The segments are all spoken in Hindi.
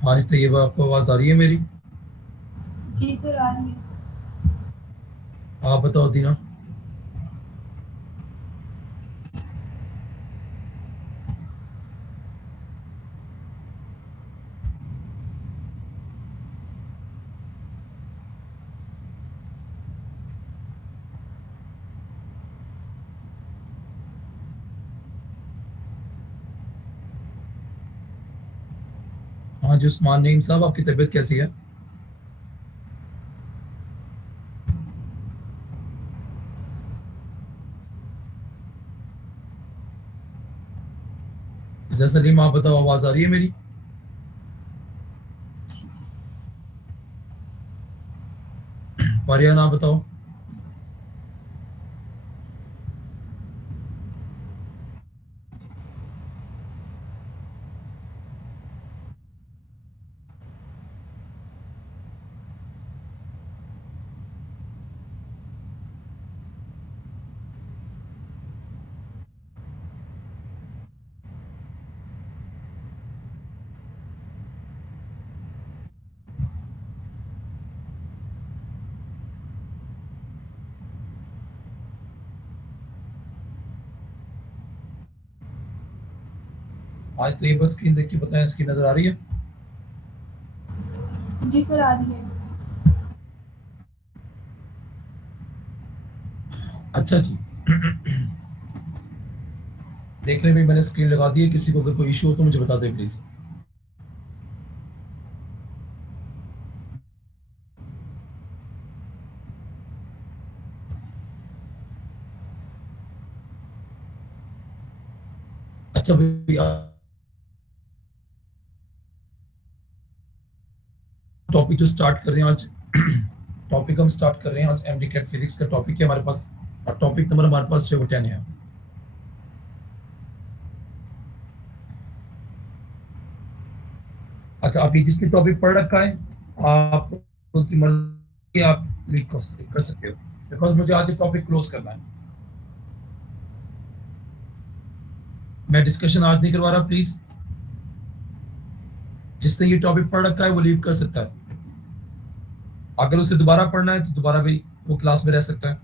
हाँ जी तैयबा, आपको आवाज़ आ रही है मेरी? जी सर, आ रही है। आप बताओ दीना। हाँ जी उस्मान नईम साहब, आपकी तबीयत कैसी है? जैसा सलीम, आप बताओ आवाज़ आ रही है मेरी? पारियान, आप बताओ। आज तैयबा स्क्रीन देख के बताएं, स्क्रीन नज़र आ रही है? जी सर, आ रही है। अच्छा जी। देखने में मैंने स्क्रीन लगा दी है, किसी को अगर कोई इशू हो तो मुझे बता दें प्लीज़। अच्छा भैया, टॉपिक जो स्टार्ट कर रहे हैं आज, टॉपिक हम स्टार्ट कर रहे हैं आज एमडी कैट फिजिक्स का टॉपिक है हमारे पास। और टॉपिक नंबर हमारे पास जो 10 है। अच्छा, आप ये जिसकी टॉपिक पढ़ रखा है, आप की मर्जी, आप लीड कर सकते हो, बिकॉज मुझे आज ये टॉपिक क्लोज करना है। मैं डिस्कशन आज नहीं करवा रहा, प्लीज। जिसने ये टॉपिक पढ़ रखा है वो लीड कर सकता है। अगर उसे दोबारा पढ़ना है तो दोबारा भी वो क्लास में रह सकता है।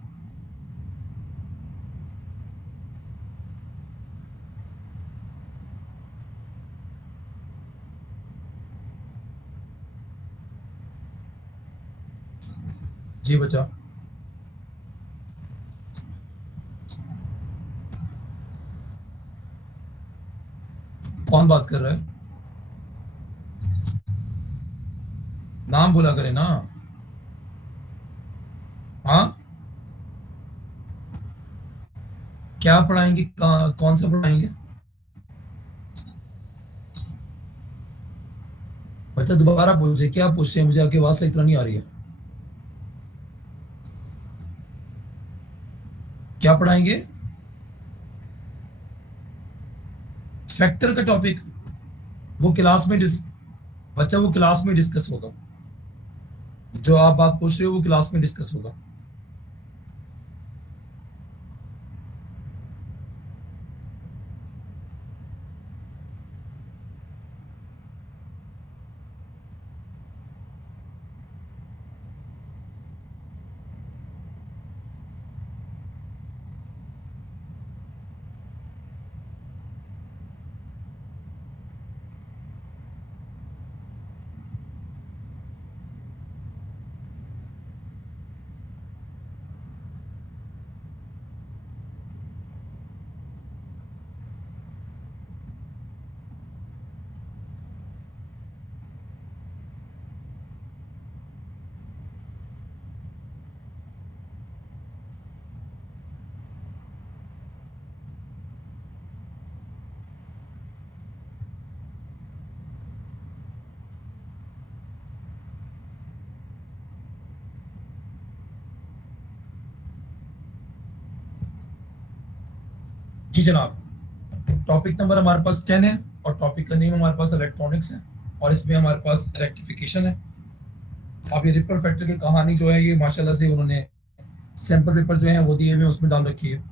जी बचा। कौन बात कर रहा है? नाम बोला करे ना। हाँ, क्या पढ़ाएंगे, कौन सा पढ़ाएंगे? बच्चा दोबारा पूछे, क्या पूछ रहे हैं? मुझे आपकी आवाज सही तरह नहीं आ रही है। क्या पढ़ाएंगे? फैक्टर का टॉपिक? वो क्लास में बच्चा वो क्लास में डिस्कस होगा। जो आप बात पूछ रहे हो वो क्लास में डिस्कस होगा। जी जनाब, टॉपिक नंबर हमारे पास 10 है। और टॉपिक का नेम हमारे पास इलेक्ट्रॉनिक्स है। और इसमें हमारे पास रेक्टिफिकेशन है। अब ये रिपल फैक्टर की कहानी जो है, ये माशाल्लाह से उन्होंने सैंपल पेपर जो है वो दिए हुए उसमें डाल रखी है।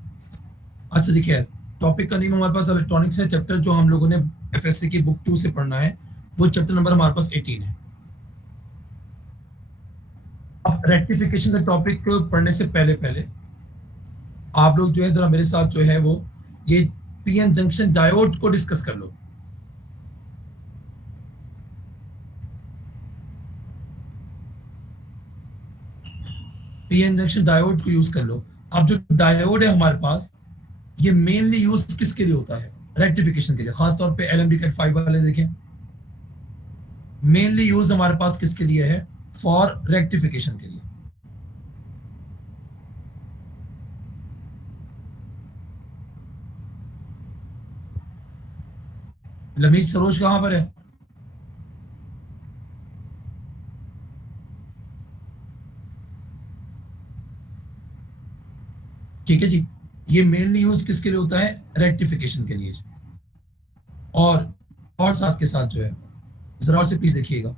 अच्छा देखिए, टॉपिक का नेम हमारे पास इलेक्ट्रॉनिक्स है। चैप्टर जो हम लोगों ने एफएससी की बुक 2 से पढ़ना है वो चैप्टर नंबर हमारे पास 18 है। अब रेक्टिफिकेशन का टॉपिक पढ़ने से पहले पहले आप लोग जो है जरा मेरे साथ जो है वो ये पीएन जंक्शन डायोड को डिस्कस कर लो। पीएन जंक्शन डायोड को यूज कर लो। अब जो डायोड है हमारे पास ये मेनली यूज किसके लिए होता है? रेक्टिफिकेशन के लिए। खासतौर पे एलएमडी कैट 5 वाले देखें, मेनली यूज हमारे पास किसके लिए है? फॉर रेक्टिफिकेशन के लिए। लमीज सरोज कहां पर है? ठीक है जी, ये मेनली यूज किसके लिए होता है? रेक्टिफिकेशन के लिए। और साथ के साथ जो है जरा और से प्लीज देखिएगा,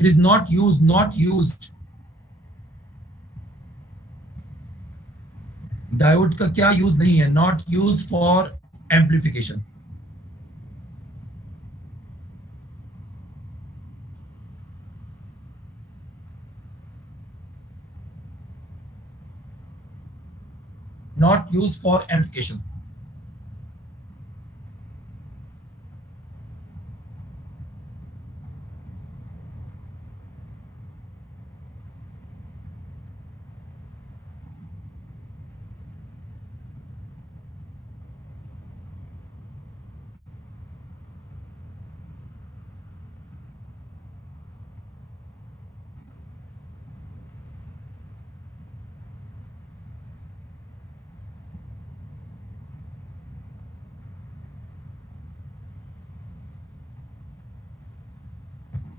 it is not used. Diode का क्या यूज नहीं है? Not use for amplification. Not use for amplification.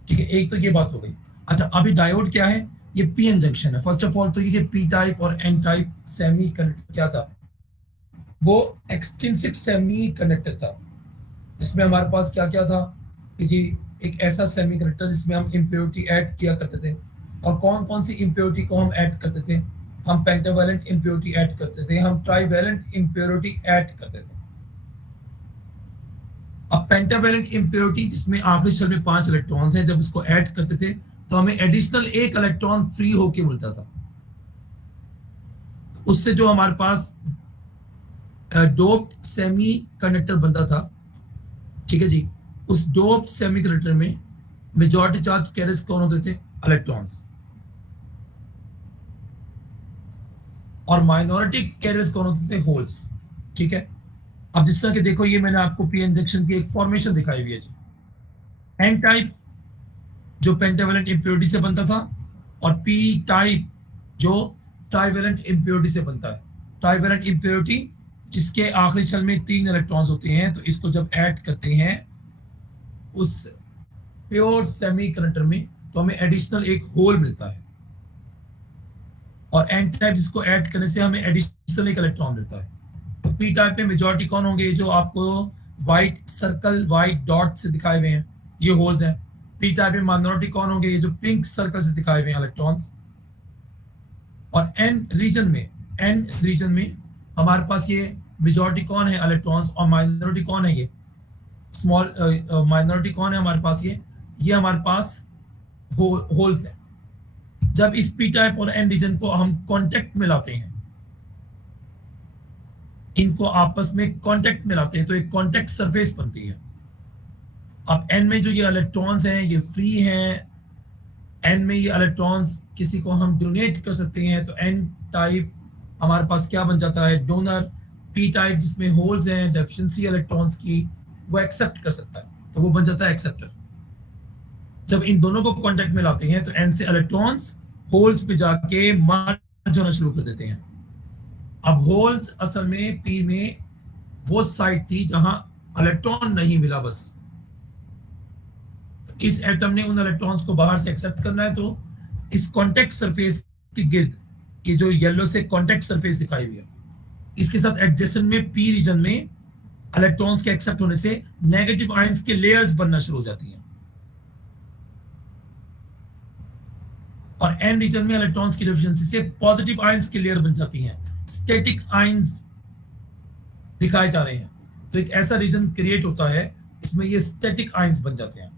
ठीक है, एक तो ये बात हो गई। अच्छा, अभी डायोड क्या है? ये पीएन जंक्शन है। फर्स्ट ऑफ ऑल तो ये पी टाइप और एन टाइप सेमी कंडक्टर क्या था? वो एक्सट्रिंसिक सेमी कंडक्टर था। इसमें हमारे पास क्या क्या था कि जी एक ऐसा सेमी कंडक्टर जिसमें हम इम्प्योरिटी ऐड किया करते थे। और कौन कौन सी इम्प्योरिटी को हम ऐड करते थे? हम पेंटावैलेंट इम्प्योरिटी ऐड करते थे, हम ट्राइवैलेंट इम्प्योरिटी ऐड करते थे। अब पेंटावैलेंट इम्प्योरिटी जिसमें आखिरी शेल में 5 इलेक्ट्रॉन्स हैं, जब इसको ऐड करते थे तो हमें एडिशनल 1 इलेक्ट्रॉन फ्री होके मिलता था। उससे जो हमारे पास डोप्ड सेमी कंडक्टर बनता था, ठीक है जी, उस डोप्ड सेमी कंडक्टर में मेजॉरिटी चार्ज कैरियर्स कौन होते थे? इलेक्ट्रॉन्स। और माइनॉरिटी कैरियर्स कौन होते थे? होल्स। ठीक है, अब जिस तरह के देखो ये मैंने आपको पीएन जंक्शन की एक फॉर्मेशन दिखाई हुई है जी। एन टाइप जो पेंटावैलेंट इम्प्योरिटी से बनता था, और पी टाइप जो ट्राइवैलेंट इम्प्योरिटी से बनता है। ट्राइवैलेंट इम्प्योरिटी जिसके आखिरी शेल में 3 इलेक्ट्रॉन्स होते हैं, तो इसको जब ऐड करते हैं उस प्योर सेमीकंडक्टर में तो हमें एडिशनल एक होल मिलता है। और एन टाइप जिसको ऐड करने से हमें एडिशनल एक इलेक्ट्रॉन मिलता है। तो पी टाइप में मेजॉरिटी कौन होंगे? जो आपको व्हाइट सर्कल व्हाइट डॉट से दिखाए हुए हैं, ये होल्स हैं। पी टाइप में माइनॉरिटी कौन होंगे? ये जो पिंक सर्कल से दिखाए हुए हैं, इलेक्ट्रॉन्स। और एन रीजन में हमारे पास ये मेजॉरिटी कौन है? इलेक्ट्रॉन्स। और माइनॉरिटी कौन है? ये स्मॉल माइनॉरिटी कौन है हमारे पास? ये हमारे पास होल्स है। जब इस पी टाइप और एन रीजन को हम कांटेक्ट में लाते हैं, इनको आपस में कांटेक्ट में लाते हैं, तो एक कांटेक्ट सरफेस बनती है। अब एन में जो ये इलेक्ट्रॉन्स हैं ये फ्री हैं। एन में ये इलेक्ट्रॉन्स किसी को हम डोनेट कर सकते हैं, तो एन टाइप हमारे पास क्या बन जाता है? डोनर। पी टाइप जिसमें होल्स हैं, डेफिशिएंसी इलेक्ट्रॉन्स की, वो एक्सेप्ट कर सकता है, तो वो बन जाता है एक्सेप्टर। जब इन दोनों को कांटेक्ट में लाते हैं तो एन से इलेक्ट्रॉन्स होल्स पे जाके मर्ज होना शुरू कर देते हैं। अब होल्स असल में पी में वो साइड थी जहां इलेक्ट्रॉन नहीं मिला बस। तो इस एटम ने उन इलेक्ट्रॉन्स को बाहर से एक्सेप्ट करना है, तो इस कांटेक्ट सरफेस के गिर्द ये जो येलो से कांटेक्ट सरफेस दिखाई हुई है, इसके साथ एडजेसेंट में पी रीजन में इलेक्ट्रॉन्स के एक्सेप्ट होने से नेगेटिव आयंस के लेयर्स बनना शुरू हो जाती हैं। और एन रीजन में इलेक्ट्रॉन्स की डेफिशिएंसी से पॉजिटिव आयंस की लेयर बन जाती हैं, स्टैटिक आयंस दिखाए जा रहे हैं। तो एक ऐसा रीजन क्रिएट होता है, इसमें ये स्टैटिक आयंस बन जाते हैं।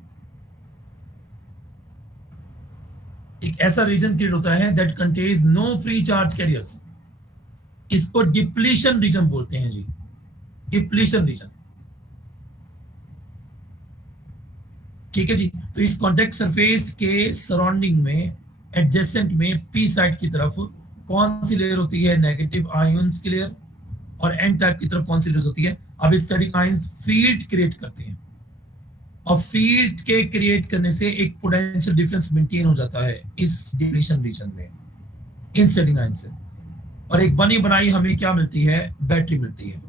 एक ऐसा रीजन क्रिएट होता है that contains no free charge carriers, इसको डिप्लीशन रीजन बोलते हैं जी, डिप्लीशन रीजन। ठीक है जी। तो इस कॉन्टेक्ट सरफेस के सराउंडिंग में, एडजेसेंट में, पी साइड की तरफ कौन सी लेयर होती है? नेगेटिव आयंस की लेयर। और एन टाइप की तरफ कौन सी लेयर होती है? अब स्टैटिक आयंस फील्ड क्रिएट करते हैं, और फील्ड के क्रिएट करने से एक पोटेंशियल डिफरेंस मेंटेन हो जाता है इस डिप्लीशन रीजन में, इन स्टैटिक आयंस से। और एक बनी बनाई हमें क्या मिलती है? बैटरी मिलती है।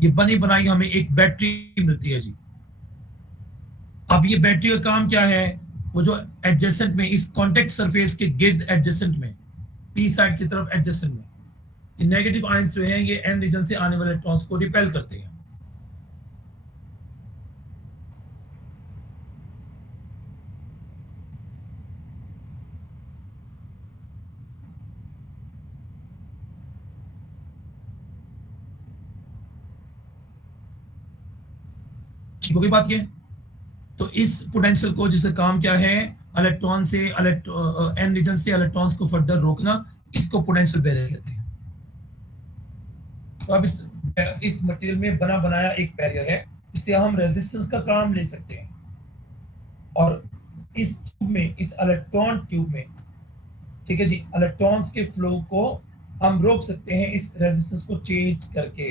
ये बनी बनाई हमें एक बैटरी मिलती है जी। अब ये बैटरी का काम क्या है? वो जो एडजेसेंट में, इस कॉन्टेक्ट सरफेस के गिर्द एडजेसेंट में, पी साइड की तरफ एडजेसेंट में, ये नेगेटिव आयंस जो हैं ये एन रीजन से आने वाले इलेक्ट्रॉन्स को रिपेल करते हैं। ठीक होगी बात ये? तो इस पोटेंशियल को, जिसका काम क्या है? इलेक्ट्रॉन से एन रीजन से इलेक्ट्रॉन्स को फर्दर रोकना, इसको पोटेंशियल बैरियर कहते हैं। तो अब इस मटेरियल में बना बनाया एक बैरियर है, जिससे हम रेजिस्टेंस का काम ले सकते हैं। और इस ट्यूब में, इस इलेक्ट्रॉन ट्यूब में, ठीक है जी, इलेक्ट्रॉन्स के फ्लो को हम रोक सकते हैं इस रेजिस्टेंस को चेंज करके।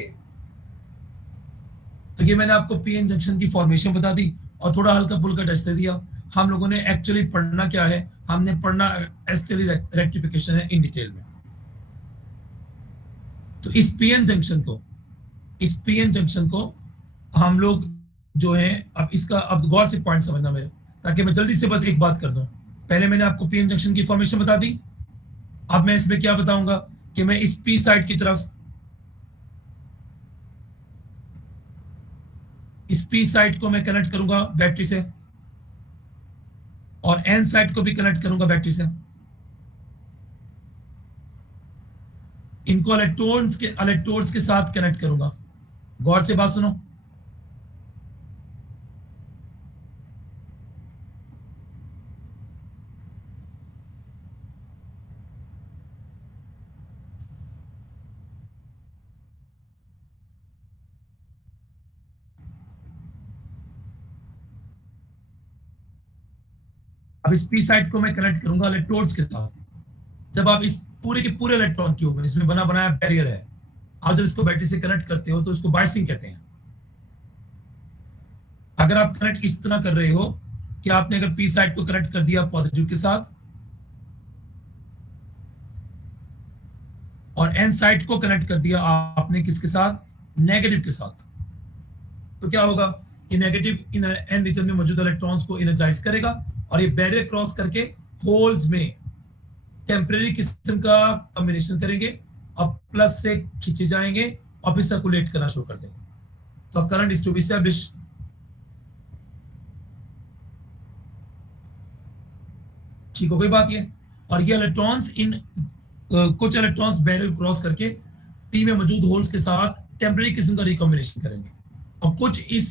तो ये मैंने आपको पी एन जंक्शन की फॉर्मेशन बता दी और थोड़ा हल्का फुल्का टच दे दिया। हम लोगों ने एक्चुअली पढ़ना क्या है? हमने पढ़ना एक्चुअली रेक्टिफिकेशन है इन डिटेल में। तो इस पीएन जंक्शन को, इस पीएन जंक्शन को हम लोग जो है, अब इसका अब गौर से पॉइंट समझना मेरे, ताकि मैं जल्दी से बस एक बात कर दूं। पहले मैंने आपको पीएन जंक्शन की फॉर्मेशन बता दी, अब मैं इसमें क्या बताऊंगा कि मैं इस पी साइड की तरफ, इस पी साइड को मैं कनेक्ट करूंगा बैटरी से, और एन साइड को भी कनेक्ट करूंगा बैटरी से। इनको इलेक्ट्रोड्स के साथ कनेक्ट करूंगा। गौर से बात सुनो। अब इस पी साइड को मैं कनेक्ट करूंगा इलेक्ट्रोड्स के साथ। जब आप इस पूरे के पूरे इलेक्ट्रॉन ट्यूब में, इसमें बना बनाया बैरियर है, आप जब इसको बैटरी से कनेक्ट करते हो तो इसको बायसिंग कहते हैं। अगर आप कनेक्ट इस तरह कर रहे हो कि आपने अगर पी साइड को कनेक्ट कर दिया पॉजिटिव के साथ और एन साइड को कनेक्ट कर दिया आपने किसके साथ? नेगेटिव के साथ, तो क्या होगा? ये नेगेटिव इन एन रीजन में मौजूद इलेक्ट्रॉन्स को एनर्जाइज करेगा और ये बैरियर क्रॉस करके होल्स में टेम्परेरी किस्म का कॉम्बिनेशन करेंगे और प्लस से खींचे जाएंगे और फिर सर्कुलेट करना शुरू कर देंगे। तो current is to be establish. ठीक हो गई बात ये? और ये इलेक्ट्रॉन्स कुछ इलेक्ट्रॉन्स बैरियर क्रॉस करके पी में मौजूद होल्स के साथ टेम्परेरी किस्म का रिकॉम्बिनेशन करेंगे और कुछ इस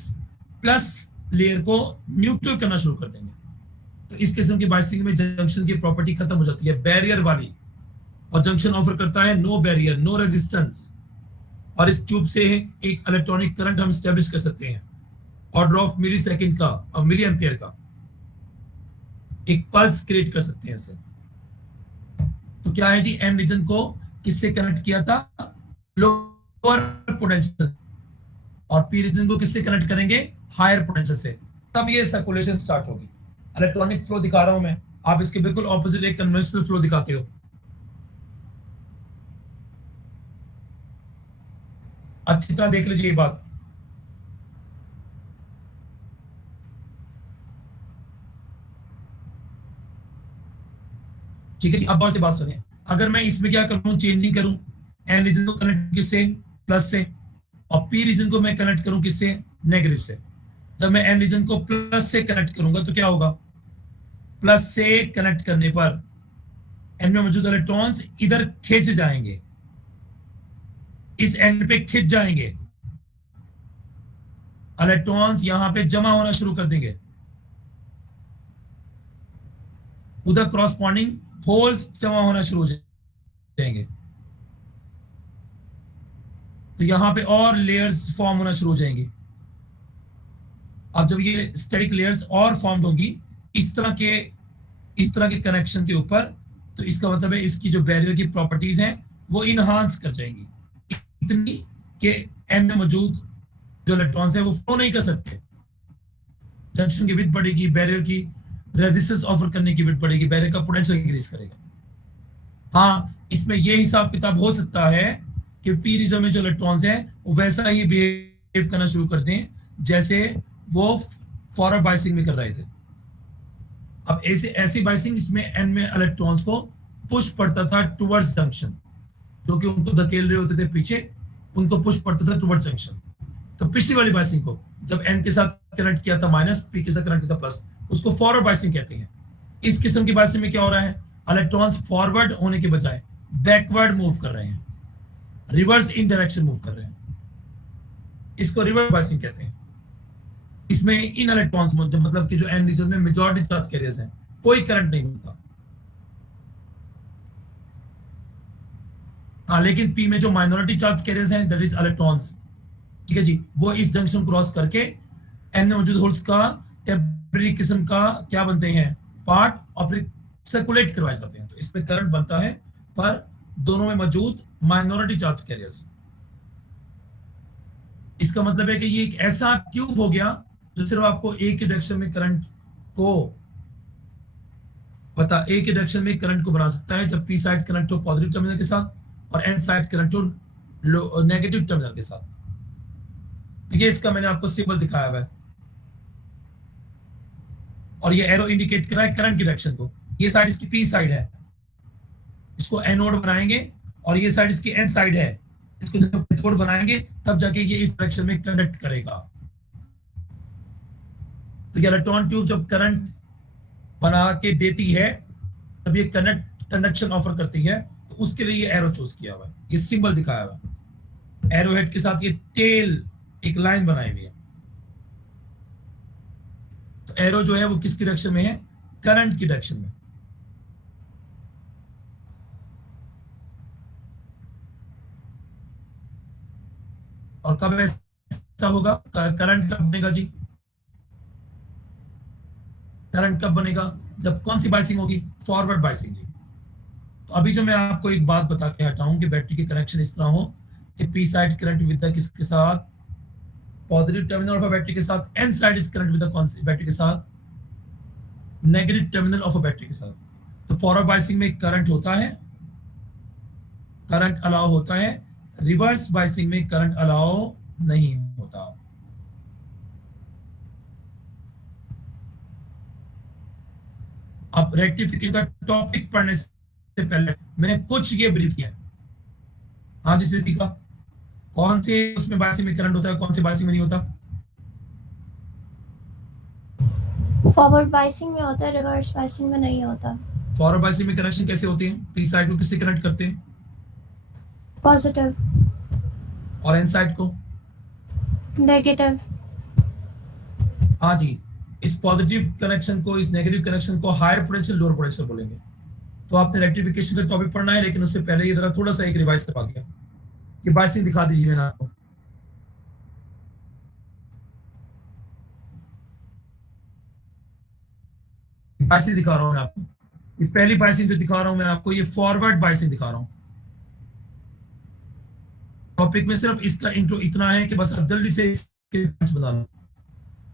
प्लस लेयर को न्यूट्रल करना शुरू कर देंगे। तो इस किस्म की बाइसिंग में जंक्शन की प्रॉपर्टी खत्म हो जाती है बैरियर वाली, और जंक्शन ऑफर करता है नो बैरियर, नो रेजिस्टेंस। और इस ट्यूब से एक इलेक्ट्रॉनिक करंट हम स्टैब्लिश कर सकते हैं ऑर्डर ऑफ मिली सेकेंड का और मिली एम्पियर का, एक पल्स क्रिएट कर सकते हैं इससे। तो क्या है जी? एन रीजन को किससे कनेक्ट किया था? Lower potential. और पी रीजन को किससे कनेक्ट करेंगे? हायर पोटेंशियल से। तब ये सर्कुलेशन स्टार्ट होगी। इलेक्ट्रॉनिक फ्लो दिखा रहा हूं मैं, आप इसके बिल्कुल ऑपोजिट एक कन्वेंशनल फ्लो दिखाते हो। अच्छी तरह देख लीजिए ये बात। ठीक है जी, अब और से बात सुनिए। अगर मैं इसमें क्या करूं, चेंजिंग करूं, एन रीजन को कनेक्ट किससे? प्लस से, और पी रीजन को मैं कनेक्ट करूं किससे? नेगेटिव से। जब मैं एन रीजन को प्लस से कनेक्ट करूंगा तो क्या होगा? प्लस से कनेक्ट करने पर एन में मौजूद इलेक्ट्रॉन्स इधर खिंच जाएंगे, इस एंड पे खिंच जाएंगे, इलेक्ट्रॉन्स यहां पे जमा होना शुरू कर देंगे, उधर क्रॉसपॉन्डिंग होल्स जमा होना शुरू हो जाएंगे, तो यहां पे और लेयर्स फॉर्म होना शुरू हो जाएंगी। अब जब ये स्टैटिक लेयर्स और फॉर्म होंगी इस तरह के कनेक्शन के ऊपर, तो इसका मतलब है इसकी जो बैरियर की प्रॉपर्टीज हैं वो इनहांस कर जाएंगी, इतनी कि एन में मौजूद जो इलेक्ट्रॉन्स है वो फ्लो नहीं कर सकते, जंक्शन की विड्थ बढ़ेगी, बैरियर की रेजिस्टेंस ऑफर करने की विड्थ बढ़ेगी, बैरियर का पोटेंशियल इंक्रीज करेगा। हाँ, इसमें ये हिसाब किताब हो सकता है कि पी रीजन में जो इलेक्ट्रॉन्स हैं वो वैसा ही बिहेव करना शुरू कर दें जैसे वो फॉरवर्ड बाइसिंग में कर रहे थे। अब ऐसी बाइसिंग इसमें एन में इलेक्ट्रॉन्स को पुश पड़ता था टुवर्ड्स जंक्शन, जो कि उनको धकेल रहे होते थे पीछे, उनको पुश पड़ता था टुवर्ड्स जंक्शन। तो पिछली वाली बाइसिंग को जब एन के साथ कनेक्ट किया था माइनस, पी के साथ कनेक्ट किया था प्लस, उसको फॉरवर्ड बाइसिंग कहते हैं। इस किस्म की बाइसिंग में क्या हो रहा है, इलेक्ट्रॉन्स फॉरवर्ड होने के बजाय बैकवर्ड मूव कर रहे हैं, रिवर्स इन डायरेक्शन मूव कर रहे हैं, इसको रिवर्स बाइसिंग कहते हैं। इसमें इन इलेक्ट्रॉन्स मतलब कि जो एन रीजन में मेजॉरिटी चार्ज कैरियर्स हैं कोई करंट नहीं मिलता। हाँ, लेकिन पी में जो माइनॉरिटी चार्ज कैरियर्स हैं दैट इज इलेक्ट्रॉन्स, ठीक है जी, वो इस जंक्शन क्रॉस करके एन में मौजूद होल्स का टेम्परेरी किस्म का क्या बनते हैं, पार्ट, और फिर सर्कुलेट करवाए जाते हैं, तो इस पे करंट बनता है, पर दोनों में मौजूद माइनॉरिटी चार्ज कैरियर्स। इसका मतलब है कि ये एक ऐसा ट्यूब हो गया जो सिर्फ आपको एक ही डायरेक्शन में करंट को बना सकता है, जब पी साइड कनेक्ट हो पॉजिटिव टर्मिनल के साथ और एन साइड कनेक्ट हो नेगेटिव टर्मिनल के साथ। देखिए, इसका मैंने आपको सिंबल दिखाया हुआ है और ये एरो इंडिकेट कर रहा है करंट की डायरेक्शन को। ये साइड इसकी पी साइड है, इसको एनोड बनाएंगे, और ये साइड इसकी एन साइड है, इसको जब कैथोड बनाएंगे तब जाके ये इस डायरेक्शन में कंडक्ट करेगा। तो ये इलेक्ट्रॉन ट्यूब जब करंट बना के देती है, तब ये कंडक्शन ऑफर करती है, तो उसके लिए ये एरो चूज किया हुआ है, ये सिंबल दिखाया हुआ है, एरो हेड के साथ ये टेल एक लाइन बनाई हुई है। तो एरो जो है वो किसकी डायरेक्शन में है, करंट की डायरेक्शन में। और कब ऐसा होगा, करंट कब बनेगा जी, करंट कब बनेगा, जब कौन सी बाइसिंग होगी, फॉरवर्ड बाइसिंग जी। तो अभी जो मैं आपको एक बात बता के हटाऊं कि बैटरी के कनेक्शन इस तरह हो कि P side current with the किसके साथ, positive terminal of a battery के साथ, N side is current with the कौन सी बैटरी के साथ, negative terminal of a battery के साथ। तो फॉरवर्ड बाइसिंग में करंट होता है, करंट अलाउ होता है, रिवर्स बाइसिंग में करंट अलाउ नहीं होता। अब रेक्टिफिकेशन का टॉपिक पढ़ने से पहले मैंने कुछ ये ब्रीफ किया। हाँ जी सिद्धि का, कौन से उसमें बाइसिंग में करंट होता है, कौन से बाइसिंग में नहीं होता, फॉरवर्ड बाइसिंग में होता है, रिवर्स बाइसिंग में नहीं होता। फॉरवर्ड बाइसिंग में कनेक्शन कैसे होते हैं, पी साइड को किससे कनेक्ट करते हैं, पॉजिटिव, और एन साइड को नेगेटिव। हाँ जी, इस पॉजिटिव कनेक्शन को, इस नेगेटिव कनेक्शन को हायर पोटेंशियल लोअर पोटेंशियल बोलेंगे। तो आपने रेक्टिफिकेशन का टॉपिक पढ़ना है, लेकिन उससे पहले ये जरा थोड़ा सा एक रिवाइज करवा दिया कि बाइसिंग दिखा दीजिए मैंने आपको। बाइसिंग दिखा रहा हूं मैं आपको, ये पहली बाइसिंग जो दिखा रहा हूं मैं आपको, ये फॉरवर्ड बाइसिंग दिखा रहा हूं। टॉपिक में सिर्फ इसका इंट्रो इतना है कि बस आप जल्दी से इसके बता लो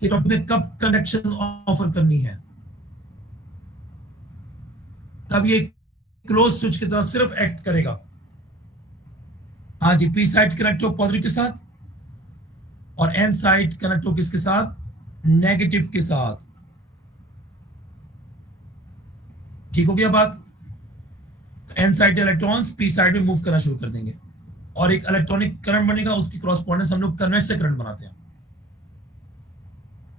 कि टॉपिक में कब कनेक्शन ऑफर करनी है, तब ये क्लोज स्विच की तरह सिर्फ एक्ट करेगा। हाँ जी, पी साइड कनेक्ट हो पॉजिटिव के साथ और एन साइड कनेक्ट हो किसके साथ, नेगेटिव के साथ। ठीक हो गया बात। N side electrons P side में मूव करना शुरू कर देंगे और एक इलेक्ट्रॉनिक करंट बनेगा, उसकी क्रॉसपोंडेंस हम लोग कन्वेंशनल करंट बनाते हैं।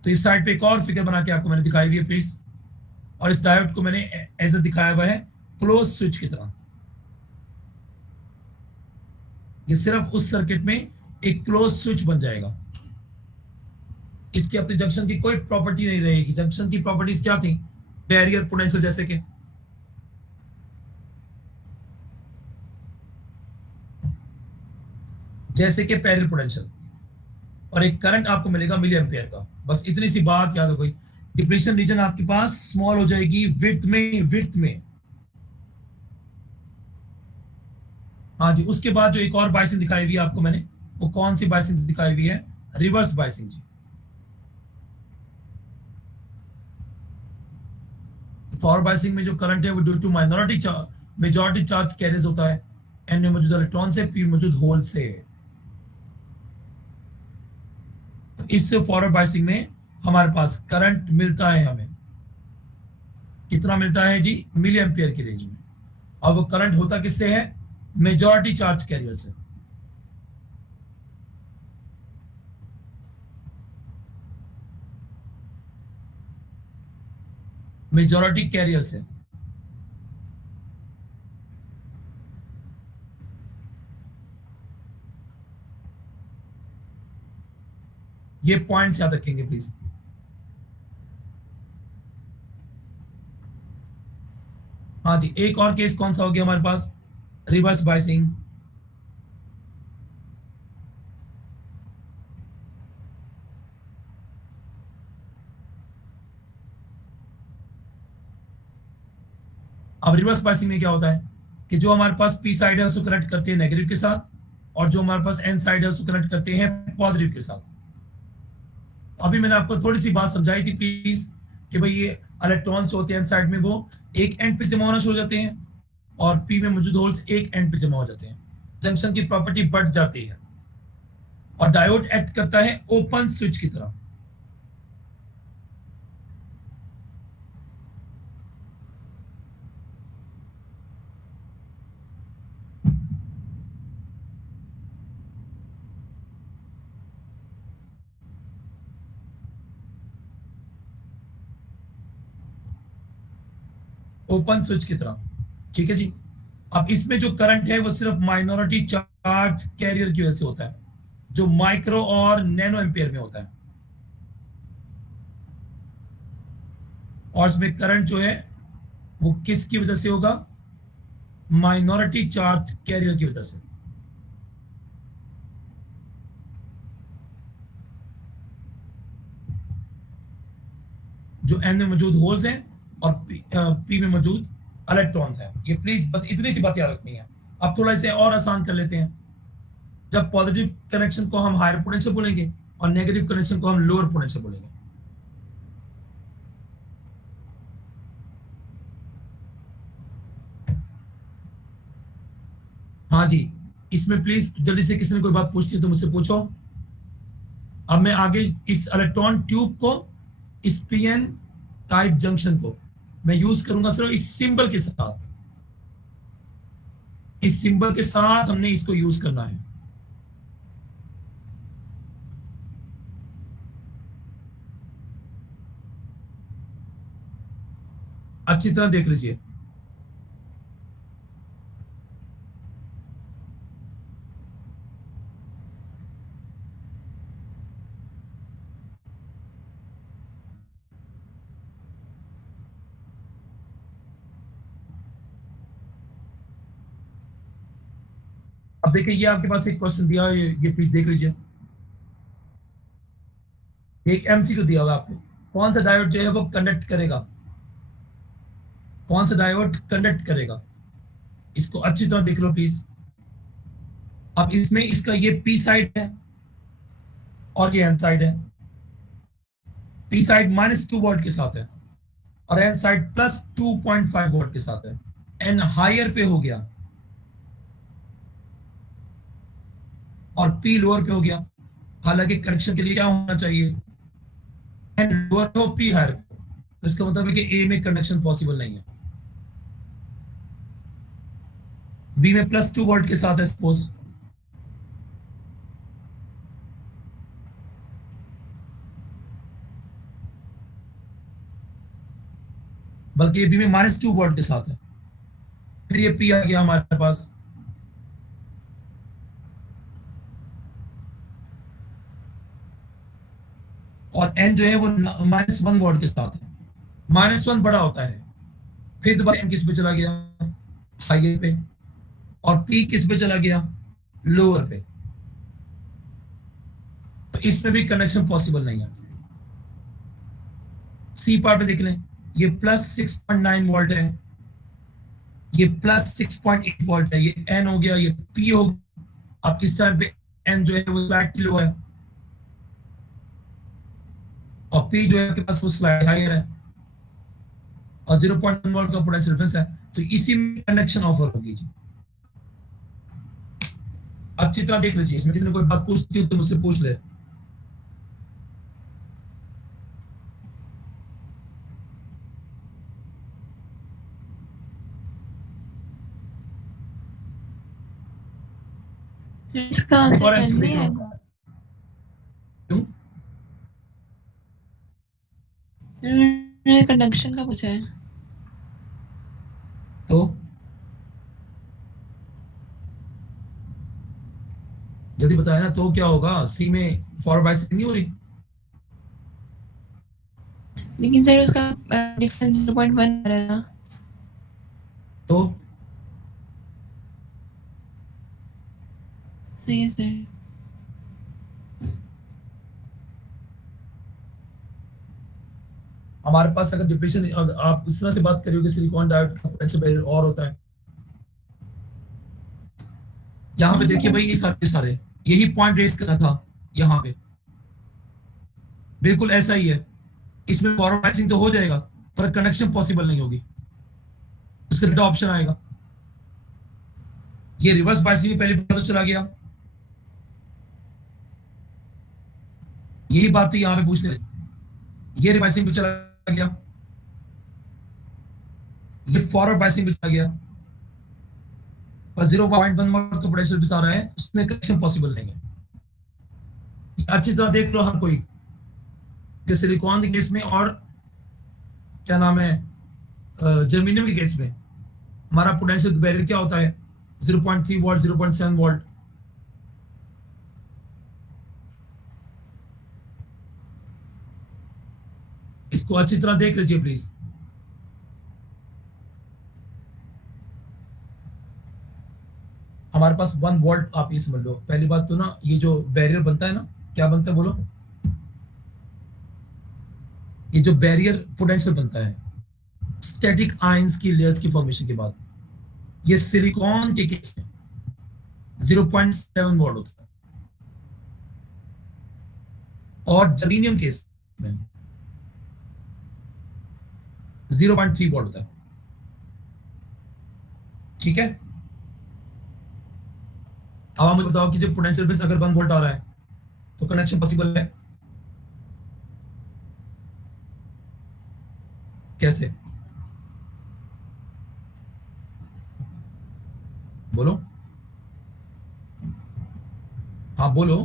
तो इस साइड पे एक और फिगर बना के आपको मैंने दिखाई हुई है प्लीज। और इस डायोड को मैंने ऐसे दिखाया हुआ है क्लोज स्विच की तरह। ये सिर्फ उस सर्किट में एक क्लोज स्विच बन जाएगा। इसकी अपनी जंक्शन की कोई प्रॉपर्टी नहीं रहेगी। जंक्शन की प्रॉपर्टीज क्या थी? बैरियर पोटेंशियल, जैसे कि पैरेलल पोटेंशियल, और एक करंट आपको मिलेगा मिली एम्पियर का। बस इतनी सी बात याद हो गई। डिप्लीशन रीजन आपके पास स्मॉल हो जाएगी विड्थ में। हाँ जी, उसके बाद जो एक और बाइसिंग दिखाई हुई है आपको मैंने, वो कौन सी बाइसिंग दिखाई हुई है? रिवर्स बाइसिंग जी। फॉरवर्ड बाइसिंग में जो करंट है वो due to minority majority charge carriers होता है। एन में मौजूद इलेक्ट्रॉन से, पी मौजूद होल से। तो इस फॉरवर्ड बाइसिंग में हमारे पास करंट मिलता है हमें। कितना मिलता है जी? मिली एम्पियर की रेंज में। और वो करंट होता किससे है? मेजॉरिटी चार्ज कैरियर से। मेजॉरिटी कैरियर से। ये पॉइंट्स याद रखेंगे प्लीज। हाँ जी, एक और केस कौन सा हो गया हमारे पास? Reverse biasing. अब रिवर्स बाइसिंग में क्या होता है कि जो हमारे पास पी साइड है उसको कनेक्ट करते हैं नेगेटिव के साथ, और जो हमारे पास एन साइड है उसको कनेक्ट करते हैं पॉजिटिव के साथ। अभी मैंने आपको थोड़ी सी बात समझाई थी प्लीज, कि भाई ये इलेक्ट्रॉन्स होते हैं एन साइड में, वो एक एंड पे जमा होना शुरू हो जाते हैं, और पी में मौजूद होल्स एक एंड पे जमा हो जाते हैं। जंक्शन की प्रॉपर्टी बढ़ जाती है, और डायोड एक्ट करता है ओपन स्विच की तरह। ओपन स्विच की तरह, ठीक है जी। अब इसमें जो करंट है वो सिर्फ माइनॉरिटी चार्ज कैरियर की वजह से होता है, जो माइक्रो और नैनो एम्पियर में होता है। और इसमें करंट जो है वो किसकी वजह से होगा? माइनॉरिटी चार्ज कैरियर की वजह से। जो एन में मौजूद होल्स हैं, और पी में मौजूद इलेक्ट्रॉन्स हैं। ये प्लीज बस इतनी सी बात याद रखनी है। अब थोड़ा इसे और आसान कर लेते हैं। जब पॉजिटिव कनेक्शन को हम हायर पोटेंशियल बोलेंगे, और नेगेटिव कनेक्शन को हम लोअर पोटेंशियल बोलेंगे। हाँ जी, इसमें प्लीज जल्दी से किसी ने कोई बात पूछती है तो मुझसे पूछो। अब मैं आगे इस इलेक्ट्रॉन ट्यूब को, इस पीएन टाइप जंक्शन को मैं यूज करूंगा सिर्फ इस सिंबल के साथ। इस सिंबल के साथ हमने इसको यूज करना है। अच्छी तरह देख लीजिए। अब देखिए, ये आपके पास एक क्वेश्चन दिया है, ये प्लीज देख लीजिए। एक एमसीक्यू दिया हुआ आपको, कौन सा डायोड जो है वो कंडक्ट करेगा? कौन सा डायोड कंडक्ट करेगा? इसको अच्छी तरह देख लो प्लीज। अब इसमें इसका ये पी साइड है, और ये एन साइड है। पी साइड -2 वोल्ट के साथ है, और एन साइड +2.5 वोल्ट के साथ है। एन हायर पे हो गया, और पी लोअर पे हो गया। हालांकि कनेक्शन के लिए क्या होना चाहिए? एन लोअर हो, पी हायर हो। तो इसका मतलब है कि ए में कनेक्शन पॉसिबल नहीं है। बी में +2 वोल्ट के साथ है सपोज, बल्कि ये पी में -2 वोल्ट के साथ है। फिर ये पी आ गया हमारे पास, और एन जो है वो -1 वोल्ट के साथ है। -1 बड़ा होता है। फिर दोबारा एन किस पे चला गया, हाइयर पे, और पी किस पे चला गया, लोअर पे। तो इसमें भी कनेक्शन पॉसिबल नहीं है। सी पार्ट में देख लें, ये +6.9 वोल्ट है, ये +6.8 वोल्ट है, ये एन हो गया, ये पी हो गया। अब इस टाइम पे एन जो है वो स्लाइड लो है, और पी जो है आपके पास वो स्लाइड हायर है, और 0.1 वोल्ट का पोटेंशियल डिफरेंस है। तो इसी में कनेक्शन ऑफर होगी जी। अच्छी तरह देख लीजिए, इसमें किसी ने कोई बात पूछती हो तो मुझसे पूछ ले। इसका एक आंसर और एन एमसीक्यू नहीं देख लो। आएगा। क्यों? मैंने कंडक्शन का पूछा है। तो जल्दी बताया ना, तो क्या होगा, सी में फॉरवर्ड बायसिंग नहीं हो रही। लेकिन सर उसका डिफरेंस 0.1 आ रहा है ना। तो सही है सर। हमारे पास अगर डिप्रेशन, आप इस तरह से बात करिए कि सिलिकॉन डाइऑक्साइड का पोटेंशियल बैरियर और होता है। यहाँ पे देखिए भाई, ये सारे यही पॉइंट रेस करना था यहाँ पे, बिल्कुल ऐसा ही है। इसमें फॉरवर्ड बायसिंग तो हो जाएगा, पर कनेक्शन पॉसिबल नहीं होगी। उसका डेटा ऑप्शन आएगा। ये रिवर्स बायसिंग में पहले पता तो चला गया, यही बात थी यहाँ पे पूछने। ये रिवाइसिंग पे चला गया, ये फॉरवर्ड बायसिंग पे चला गया, पर 0.1 वोल्ट का पोटेंशियल डिफरेंस आ रहा है, उसमें कनेक्शन पॉसिबल नहीं है। अच्छी तरह देख लो हर कोई कि सिलिकॉन के केस में, और क्या नाम है, जर्मेनियम के केस में हमारा पोटेंशियल बैरियर क्या होता है, 0.3 वोल्ट, 0.7 वोल्ट। इसको अच्छी तरह देख लीजिए प्लीज। हमारे पास 1 वोल्ट, आप ये समझ लो। पहली बात तो ना, ये जो बैरियर बनता है ना, क्या बनता है बोलो, ये जो बैरियर पोटेंशियल बनता है स्टैटिक आयंस की लेयर्स की फॉर्मेशन के बाद, ये सिलिकॉन के केस में 0.7 वोल्ट होता है, और जर्मेनियम केस में 0.3 वोल्ट होता है। ठीक है, अब आप मुझे बताओ कि जब पोटेंशियल डिफरेंस अगर 1 वोल्ट आ रहा है तो कनेक्शन पॉसिबल है कैसे, बोलो। हाँ बोलो।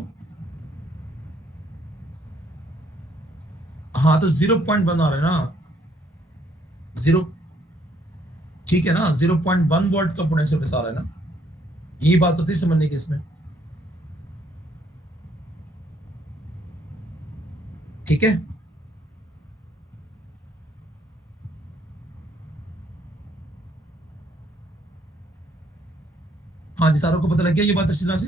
हाँ तो 0.1 आ रहा है ना, जीरो, ठीक है ना, 0.1 वोल्ट का पोटेंशियल डिफरेंस आ रहा है ना, यही बात होती है समझने की इसमें। ठीक है, हाँ जी, सारों को पता लग गया ये बात अच्छी तरह से।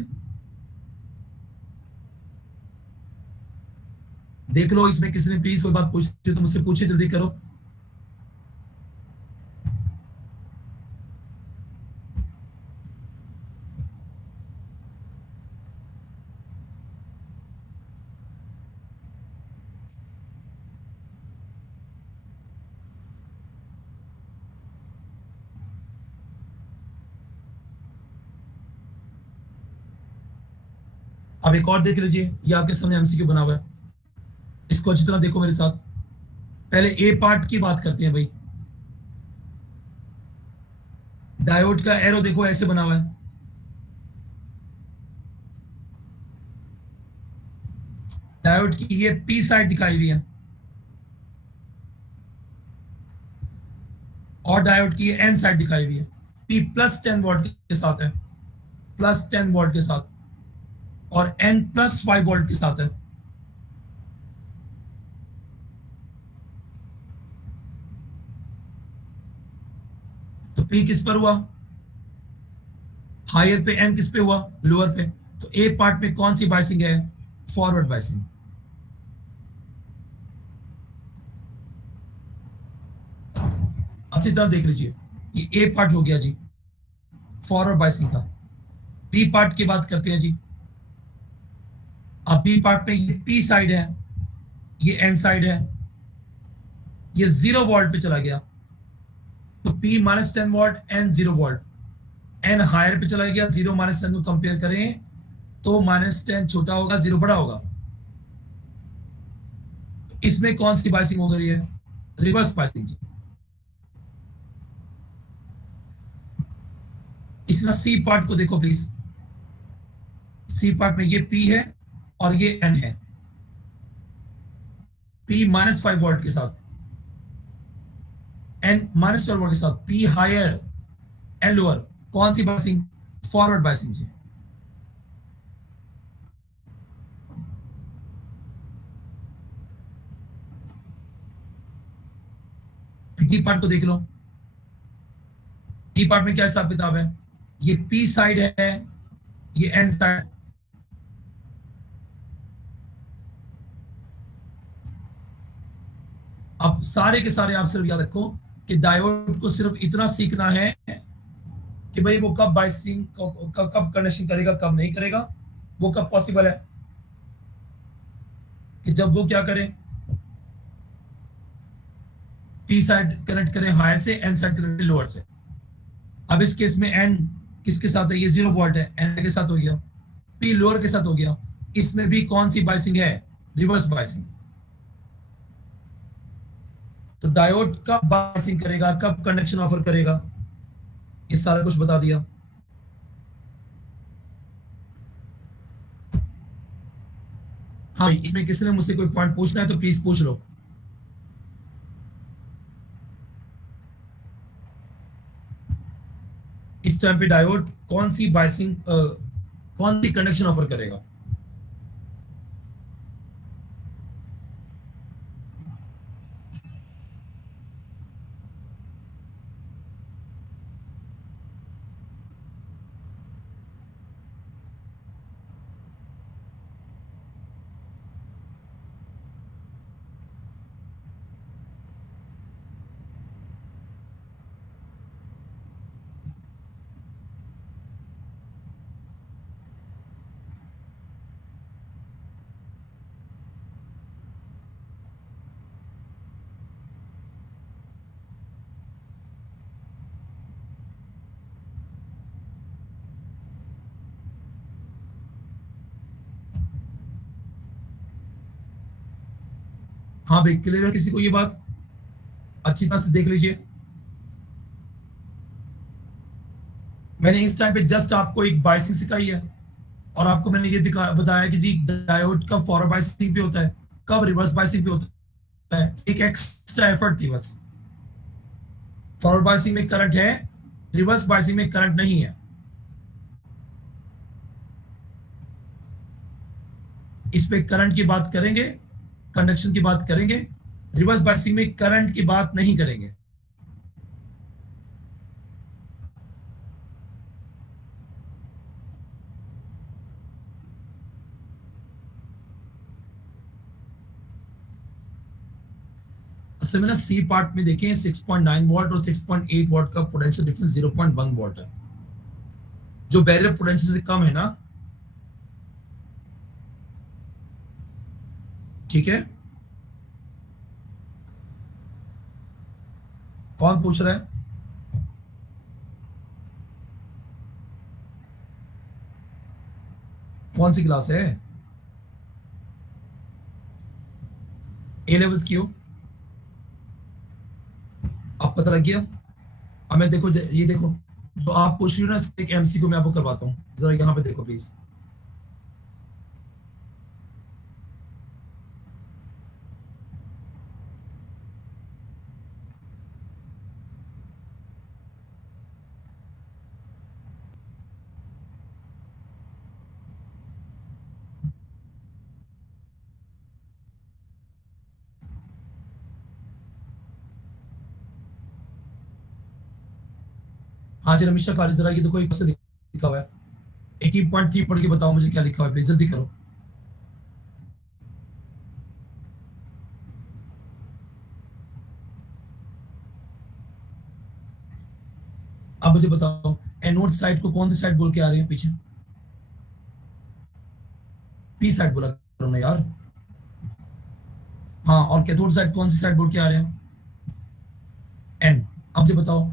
देख लो, इसमें किसी ने प्लीज कोई बात पूछती हो तो मुझसे पूछिए, जल्दी करो। अब एक और देख लीजिए, ये आपके सामने एमसीक्यू बना हुआ है, इसको अच्छी तरह देखो मेरे साथ। पहले ए पार्ट की बात करते हैं भाई। डायोड का एरो देखो ऐसे बना हुआ है, डायोड की ये पी साइड दिखाई हुई है, और डायोड की एन साइड दिखाई हुई है, पी प्लस 10 वोल्ट के साथ है, प्लस 10 वोल्ट के साथ, और एन प्लस 5 वोल्ट के साथ है। तो पी किस पर हुआ, हायर पे, एन किस पे हुआ, लोअर पे। तो ए पार्ट में कौन सी बाइसिंग है, फॉरवर्ड बाइसिंग। अच्छी तरह देख लीजिए, ये ए पार्ट हो गया जी फॉरवर्ड बाइसिंग का। बी पार्ट की बात करते हैं जी। अब बी पार्ट में ये पी साइड है, ये एन साइड है, ये 0 वोल्ट पे चला गया, तो P -10 volt, N 0 volt. N higher पे चला गया, 0 -10 को कंपेयर करें तो -10 छोटा होगा, 0 बड़ा होगा। इसमें कौन सी बाइसिंग हो रही है, रिवर्स बाइसिंग जी। इसमें सी पार्ट को देखो प्लीज। सी पार्ट में ये पी है और ये एन है, पी -5 वोल्ट के साथ, एन -12 वोल्ट के साथ, पी हायर एन लोअर। कौन सी बाइसिंग, फॉरवर्ड बाइसिंग जी। डी पार्ट को देख लो, डी पार्ट में क्या हिसाब किताब है, ये पी साइड है, ये एन साइड। अब सारे के सारे आप सिर्फ याद रखो कि डायोड को सिर्फ इतना सीखना है कि भाई वो कब बाइसिंग, कब कंडक्शन करेगा, कब नहीं करेगा। वो कब पॉसिबल है कि जब वो क्या करे, पी साइड कनेक्ट करे हायर से, एन साइड कनेक्ट करे लोअर से। अब इस केस में एन किसके साथ है, ये 0 वोल्ट है, एन के साथ हो गया, पी लोअर के साथ हो गया। इसमें भी कौन सी बाइसिंग है, रिवर्स बाइसिंग। तो डायोड कब बाइसिंग करेगा, कब कंडक्शन ऑफर करेगा, ये सारा कुछ बता दिया। हाँ, इसमें किसी ने मुझसे कोई पॉइंट पूछना है तो प्लीज पूछ लो। इस टाइम पे डायोड कौन सी बाइसिंग, कौन सी कंडक्शन ऑफर करेगा। हाँ भाई, क्लियर है किसी को ये बात, अच्छी तरह से देख लीजिए। मैंने इस टाइम पे जस्ट आपको एक बाइसिंग सिखाई है, और आपको मैंने ये बताया कि जी डायोड कब फॉरवर्ड बाइसिंग पे होता है, कब रिवर्स बाइसिंग पे होता है। एक एक्स्ट्रा एफर्ट थी बस। फॉरवर्ड बाइसिंग में करंट है, रिवर्स बाइसिंग में करंट नहीं है। इस पे करंट की बात करेंगे, कंडक्शन की बात करेंगे, रिवर्स बाइसिंग में करंट की बात नहीं करेंगे। असल में ना सी पार्ट में देखें 6.9 वोल्ट और 6.8 वोल्ट का पोटेंशियल डिफरेंस 0.1 वोल्ट है, जो बैरियर पोटेंशियल से कम है ना। ठीक है, कौन पूछ रहा है, कौन सी क्लास है, ए लेवल्स की हो, अब पता लग गया। अब मैं देखो, ये देखो जो आप पूछ रही हो ना, एक एमसीक्यू मैं आपको करवाता हूँ, जरा यहाँ पे देखो प्लीज। हाँ जी रमेश खाली जरा ये देखो एक से लिखा हुआ है 18.3 पढ़ के बताओ मुझे क्या लिखा हुआ है प्लीज जल्दी करो। अब मुझे बताओ एनोड साइड को कौन सी साइड बोल के आ रही है पीछे? पी साइड बोला करो ना यार। हाँ और कैथोड साइड कौन सी साइड बोल के आ रहे हैं? एन। अब मुझे बताओ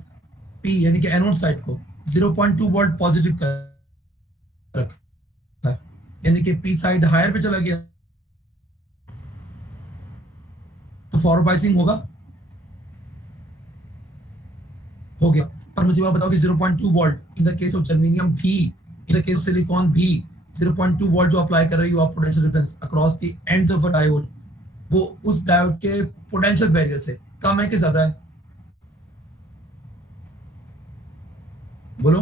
पी यानी कि एनोड साइड को 0.2 वोल्ट पॉजिटिव कर रखा है यानी कि पी साइड हायर पे चला गया तो फॉरवर्ड बायसिंग होगा, हो गया। पर मुझे आप बताओ कि 0.2 volt in the case of germanium भी, in the case of silicon भी 0.2 वोल्ट जो अप्लाई कर रही हो आप potential difference across the ends of a diode, वो उस डायोड के पोटेंशियल बैरियर से कम है कि ज्यादा है? बोलो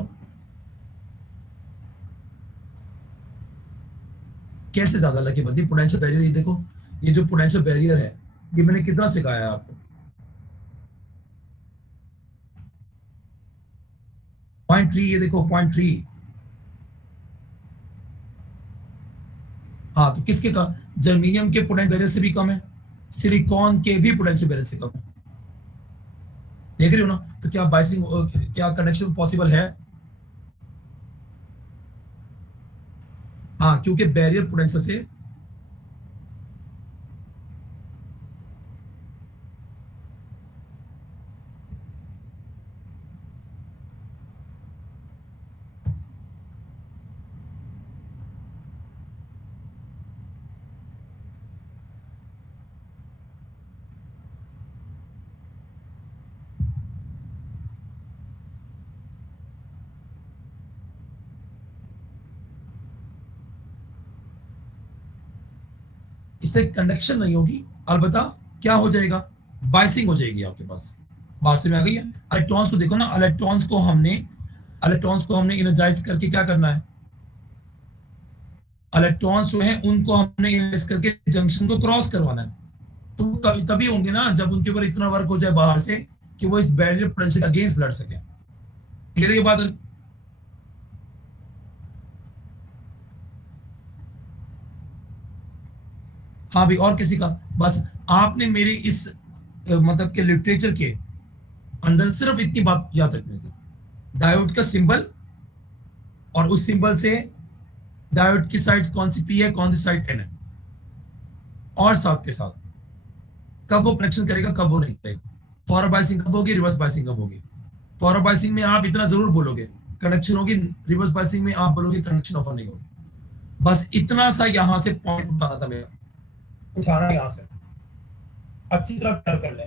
कैसे ज्यादा लगे बंदी? पोटेंशियल बैरियर ये देखो, ये जो पोटेंशियल बैरियर है ये मैंने कितना सिखाया है आपको? 0.3 ये देखो 0.3। हाँ तो किसके का? जर्मेनियम के पोटेंशियल बैरियर से भी कम है, सिलिकॉन के भी पोटेंशियल बैरियर से कम है। देख रहे हो ना? तो क्या बाइसिंग, क्या कनेक्शन पॉसिबल है? हाँ क्योंकि बैरियर पोटेंशियल से इससे कंडक्शन नहीं होगी, अलबत्ता क्या हो जाएगा? बाइसिंग हो जाएगी आपके पास। बात से में आ गई है? इलेक्ट्रॉन्स को देखो ना, इलेक्ट्रॉन्स को हमने इनर्जाइज करके क्या करना है? इलेक्ट्रॉन्स जो है उनको हमने इनर्जाइज करके जंक्शन को क्रॉस करवाना है। तो कभी तभी होंगे ना जब उनके ऊपर इतना वर्क हो जाए बाहर से कि वो इस बैरियर पोटेंशियल के अगेंस्ट लड़ सके। क्लियर है ये बात? हाँ भाई और किसी का? बस आपने मेरे इस मतलब के लिटरेचर के अंदर सिर्फ इतनी बात याद रखनी थी, डायोड का सिंबल और उस सिंबल से डायोड की साइड कौन सी पी है कौन सी साइड एन है, और साथ के साथ कब वो कनेक्शन करेगा कब वो नहीं करेगा, फॉरवर्ड बायसिंग कब होगी रिवर्स बायसिंग कब होगी। फॉरवर्ड बायसिंग में आप इतना जरूर बोलोगे कनेक्शन होगी, रिवर्स बायसिंग में आप बोलोगे कनेक्शन ऑफर नहीं होगी। बस इतना सा यहां से पॉइंट उठाना था मेरा, उठाना यहां से अच्छी तरह कर ले।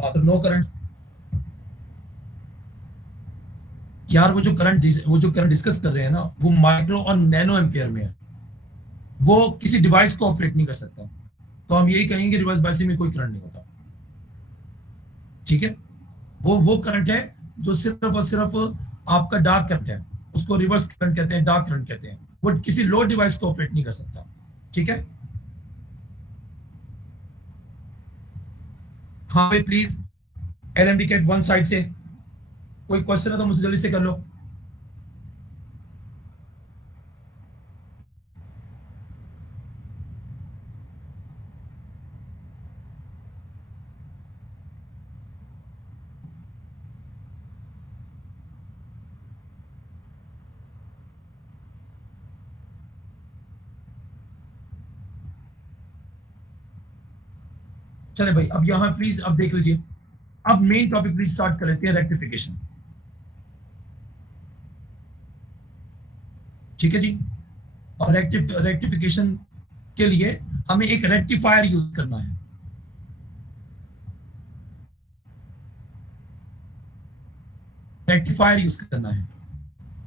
हाँ तो नो करंट यार, वो जो करंट डिस्कस कर रहे हैं ना वो माइक्रो और नैनो एम्पियर में है, वो किसी डिवाइस को ऑपरेट नहीं कर सकता। तो हम यही कहेंगे रिवर्स बायसिंग में कोई करंट नहीं होता, ठीक है? वो करंट है जो सिर्फ और सिर्फ आपका डार्क करंट है, उसको रिवर्स करंट कहते हैं, डार्क करंट कहते हैं। वो किसी लोड डिवाइस को ऑपरेट नहीं कर सकता, ठीक है? हाँ भाई प्लीज एल कैट वन साइड से कोई क्वेश्चन है तो मुझसे जल्दी से कर लो। चले भाई अब यहां प्लीज अब देख लीजिए, अब मेन टॉपिक प्लीज स्टार्ट कर लेते हैं, रेक्टिफिकेशन। ठीक है जी? और रेक्टिफिकेशन के लिए हमें एक रेक्टिफायर यूज करना है। रेक्टिफायर यूज करना है,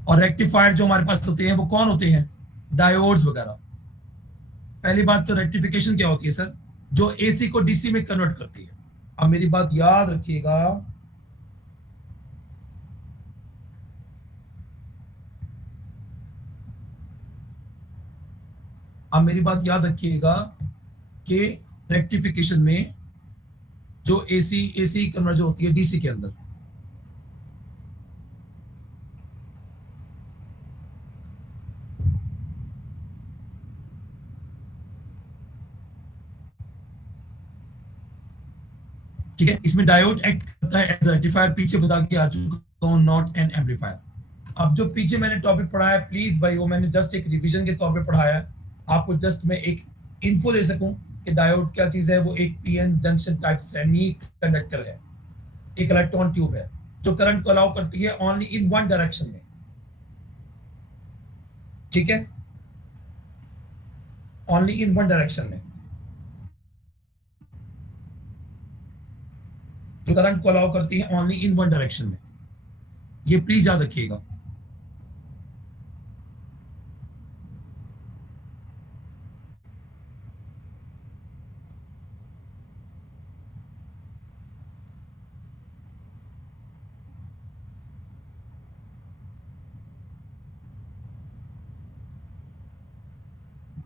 और रेक्टिफायर जो हमारे पास होते हैं वो कौन होते हैं? डायोड्स वगैरह। पहली बात तो रेक्टिफिकेशन क्या होती है सर? जो एसी को डीसी में कन्वर्ट करती है। अब मेरी बात याद रखिएगा, अब मेरी बात याद रखिएगा कि रेक्टिफिकेशन में जो एसी एसी कन्वर्जन होती है डीसी के अंदर, ठीक है, इसमें डायोड एक्ट करता है एज रेक्टिफायर, पीछे बता के आ चुका हूं, नॉट एन एम्पलीफायर। अब जो पीछे मैंने टॉपिक पढ़ाया प्लीज भाई, वो मैंने जस्ट एक रिवीजन के तौर पे पढ़ाया है, आपको जस्ट मैं एक इन्फो दे सकूं कि डायोड क्या चीज है। वो एक PN junction type semi conductor है, एक इलेक्ट्रॉन ट्यूब है जो करंट को अलाउ करती है ओनली इन वन डायरेक्शन में, ठीक है, ओनली इन वन डायरेक्शन में, जो करंट को अलाउ करती है ओनली इन वन डायरेक्शन में, ये प्लीज याद रखिएगा।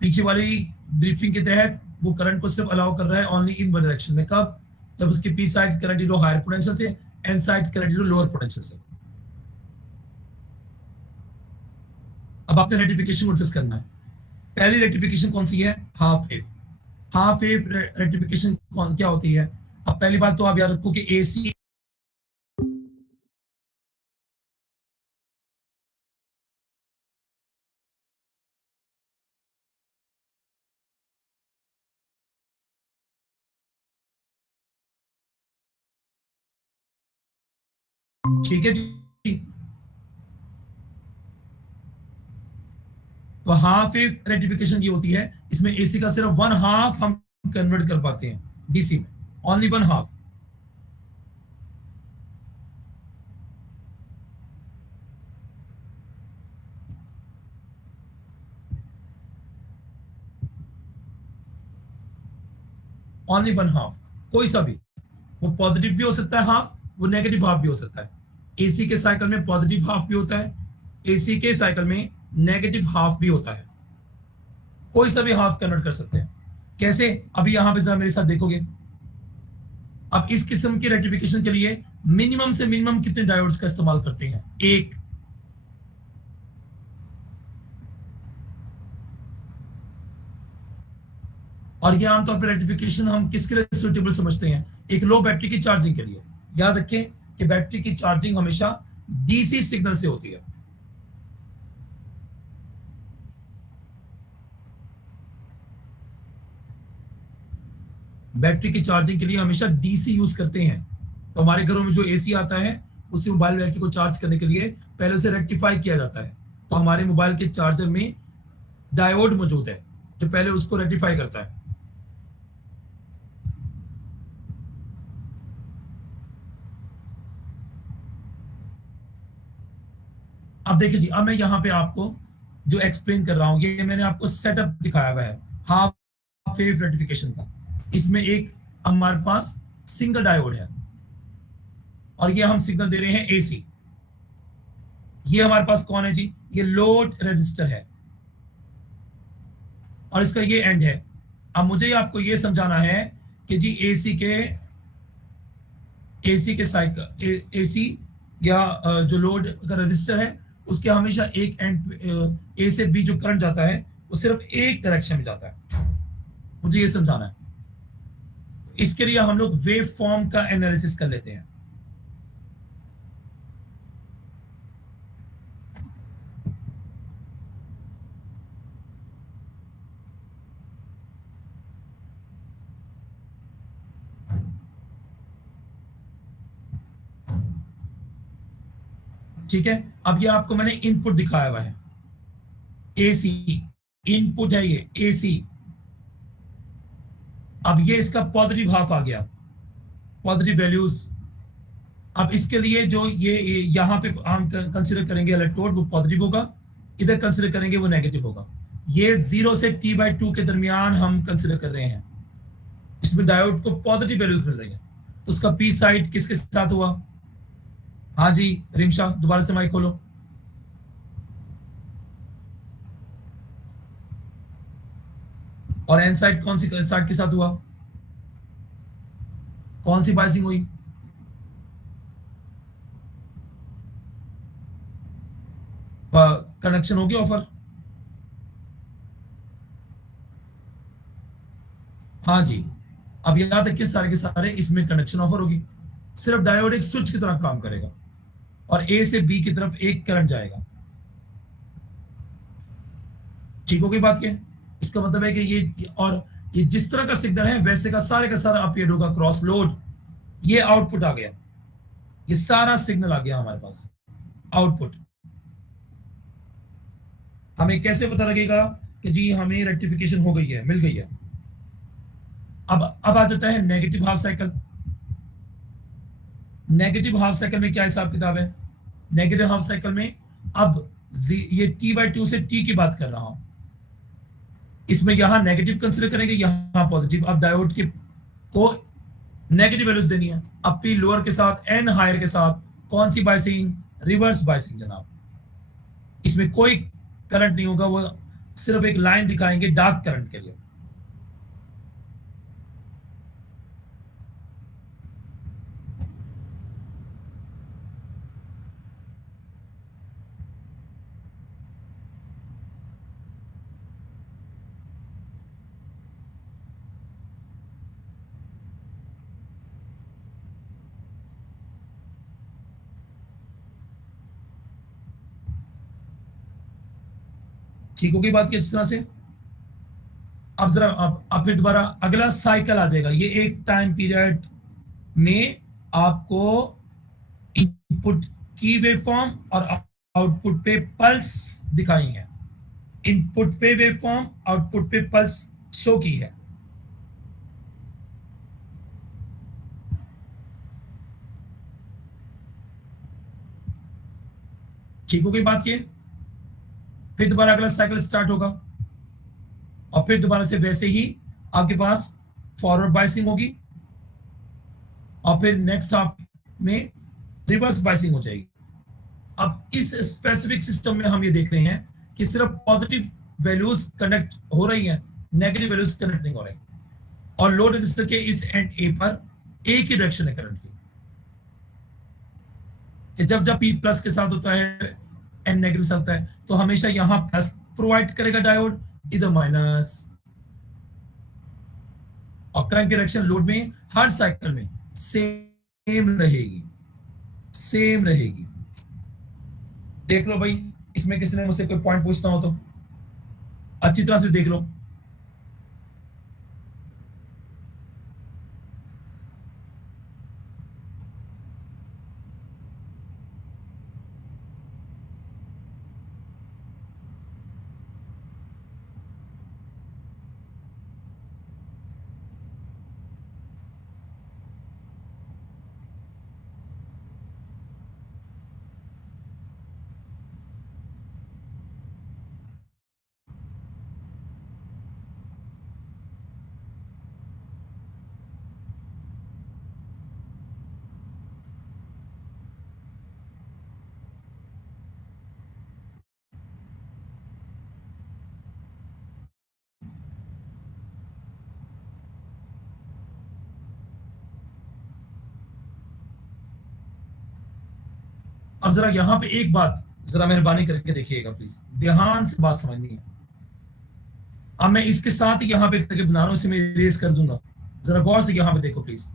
पीछे वाली ब्रीफिंग के तहत वो करंट को सिर्फ अलाउ कर रहा है ओनली इन वन डायरेक्शन में, कब? जब उसके P side current into higher potential से, N side current into lower potential से। अब आपने रेक्टिफिकेशन को डिस्कस करना है। पहली रेक्टिफिकेशन कौन सी है? Half wave. Half wave rectification क्या होती है? अब पहली बात तो आप याद रखो कि एसी ठीक है जी। तो हाफ वेव रेक्टिफिकेशन की होती है, इसमें एसी का सिर्फ वन हाफ हम कन्वर्ट कर पाते हैं डीसी में, only one half. Only one half, कोई सा भी, वो पॉजिटिव भी हो सकता है हाफ, वो नेगेटिव हाफ भी हो सकता है। एसी के साइकिल में पॉजिटिव हाफ भी होता है, एसी के साइकिल में नेगेटिव हाफ भी होता है, कोई सा भी हाफ कन्वर्ट कर सकते हैं। कैसे? अभी यहां पे जरा मेरे साथ देखोगे। अब इस किस्म की रेक्टिफिकेशन के लिए मिनिमम से मिनिमम कितने डायोड्स का इस्तेमाल करते हैं? एक। और ये आमतौर पर रेक्टिफिकेशन हम किसके लिए सुटेबल समझते हैं? एक लो बैटरी की चार्जिंग के लिए। याद रखें कि बैटरी की चार्जिंग हमेशा डीसी सिग्नल से होती है। बैटरी की चार्जिंग के लिए हमेशा डीसी यूज करते हैं। तो हमारे घरों में जो एसी आता है उससे मोबाइल बैटरी को चार्ज करने के लिए पहले उसे रेक्टिफाई किया जाता है। तो हमारे मोबाइल के चार्जर में डायोड मौजूद है जो पहले उसको रेक्टिफाई करता है। अब देखिए जी, अब मैं यहाँ पे आपको जो एक्सप्लेन कर रहा हूँ, ये मैंने आपको सेटअप दिखाया हुआ है हाफ वेव रेक्टिफिकेशन का। इसमें एक हमारे पास सिंगल डायोड है और ये हम सिग्नल दे रहे हैं एसी। ये हमारे पास कौन है जी? ये लोड रेजिस्टर है और इसका ये एंड है। अब मुझे आपको ये समझाना है कि जी एसी के साइकिल एसी या जो लोड का रेजिस्टर है उसके हमेशा एक एंड ए से बी जो करंट जाता है वो सिर्फ एक डायरेक्शन में जाता है। मुझे ये समझाना है। इसके लिए हम लोग वेव फॉर्म का एनालिसिस कर लेते हैं। ठीक है, अब ये आपको मैंने इनपुट दिखाया हुआ है, एसी इनपुट है ये एसी। अब ये इसका पॉजिटिव हाफ आ गया, पॉजिटिव वैल्यूज। अब इसके लिए जो ये यहां पे हम कंसीडर करेंगे इलेक्ट्रोड, वो पॉजिटिव होगा, इधर कंसीडर करेंगे वो नेगेटिव होगा। ये 0 से t/2 के दरमियान हम कंसीडर कर रहे हैं। इसमें डायोड को पॉजिटिव वैल्यूज मिल रही है। उसका पी साइड किसके साथ हुआ? हाँ जी रिमशा, दोबारा से माइक खोलो। और एन साइड कौन सी साइड के साथ हुआ? कौन सी बाइसिंग हुई? कनेक्शन हो गया ऑफर? हाँ जी। अब याद रखिए सारे के सारे इसमें कनेक्शन ऑफर होगी, सिर्फ डायोड एक स्विच की तरह काम करेगा और ए से बी की तरफ एक करंट जाएगा। ठीक हो गई बात? क्या इसका मतलब है कि ये जिस तरह का सिग्नल है वैसे का सारा अपीयर होगा क्रॉस लोड। ये आउटपुट आ गया, ये सारा सिग्नल आ गया हमारे पास आउटपुट। हमें कैसे पता लगेगा कि जी हमें रेक्टिफिकेशन हो गई है, मिल गई है? अब आ जाता है negative half cycle. Negative half cycle में क्या हिसाब किताब है? नेगेटिव हाफ साइकिल में अब ये T/2 से T की बात कर रहा हूं, इसमें यहां नेगेटिव कंसीडर करेंगे, यहां पॉजिटिव। अब डायोड के को नेगेटिव वैल्यूज देनी है। अब P लोअर के साथ N हायर के साथ कौन सी बाइसिंग? रिवर्स बाइसिंग जनाब। इसमें कोई करंट नहीं होगा, वो सिर्फ एक लाइन दिखाएंगे डार्क करंट के लिए। ठीक होगी बात की अच्छी तरह से? अब जरा अब फिर दोबारा अगला साइकिल आ जाएगा। ये एक टाइम पीरियड में आपको इनपुट की वेवफॉर्म और आउटपुट पे पल्स दिखाई है। इनपुट पे वेवफॉर्म, आउटपुट पे पल्स शो की है। ठीक हो गई बात? की फिर दोबारा अगला साइकिल स्टार्ट होगा और फिर दोबारा से वैसे ही आपके पास फॉरवर्ड बाइसिंग होगी और फिर नेक्स्ट हाफ में रिवर्स बाइसिंग हो जाएगी। अब इस स्पेसिफिक सिस्टम में हम ये देख रहे हैं कि सिर्फ पॉजिटिव वैल्यूज कनेक्ट हो रही हैं, नेगेटिव वैल्यूज कनेक्ट नहीं हो रही। और लोड रजिस्टर के इस एंड ए पर एक ही डायरेक्शन है करंट की, कि जब पी प्लस के साथ होता है एन नेगेटिव के साथ होता है तो हमेशा यहां प्लस प्रोवाइड करेगा डायोड, इधर माइनस। और करंट की डायरेक्शन लोड में हर साइकिल में सेम रहेगी, सेम रहेगी। देख लो भाई, इसमें किसी ने मुझसे कोई पॉइंट पूछना हो तो अच्छी तरह से देख लो। अब जरा यहां पे एक बात जरा मेहरबानी करके देखिएगा प्लीज, ध्यान से बात समझनी है। अब मैं इसके साथ ही यहां पे करके बना रहा हूं, इसे मैं इरेज कर दूंगा। जरा गौर से यहां पे देखो प्लीज।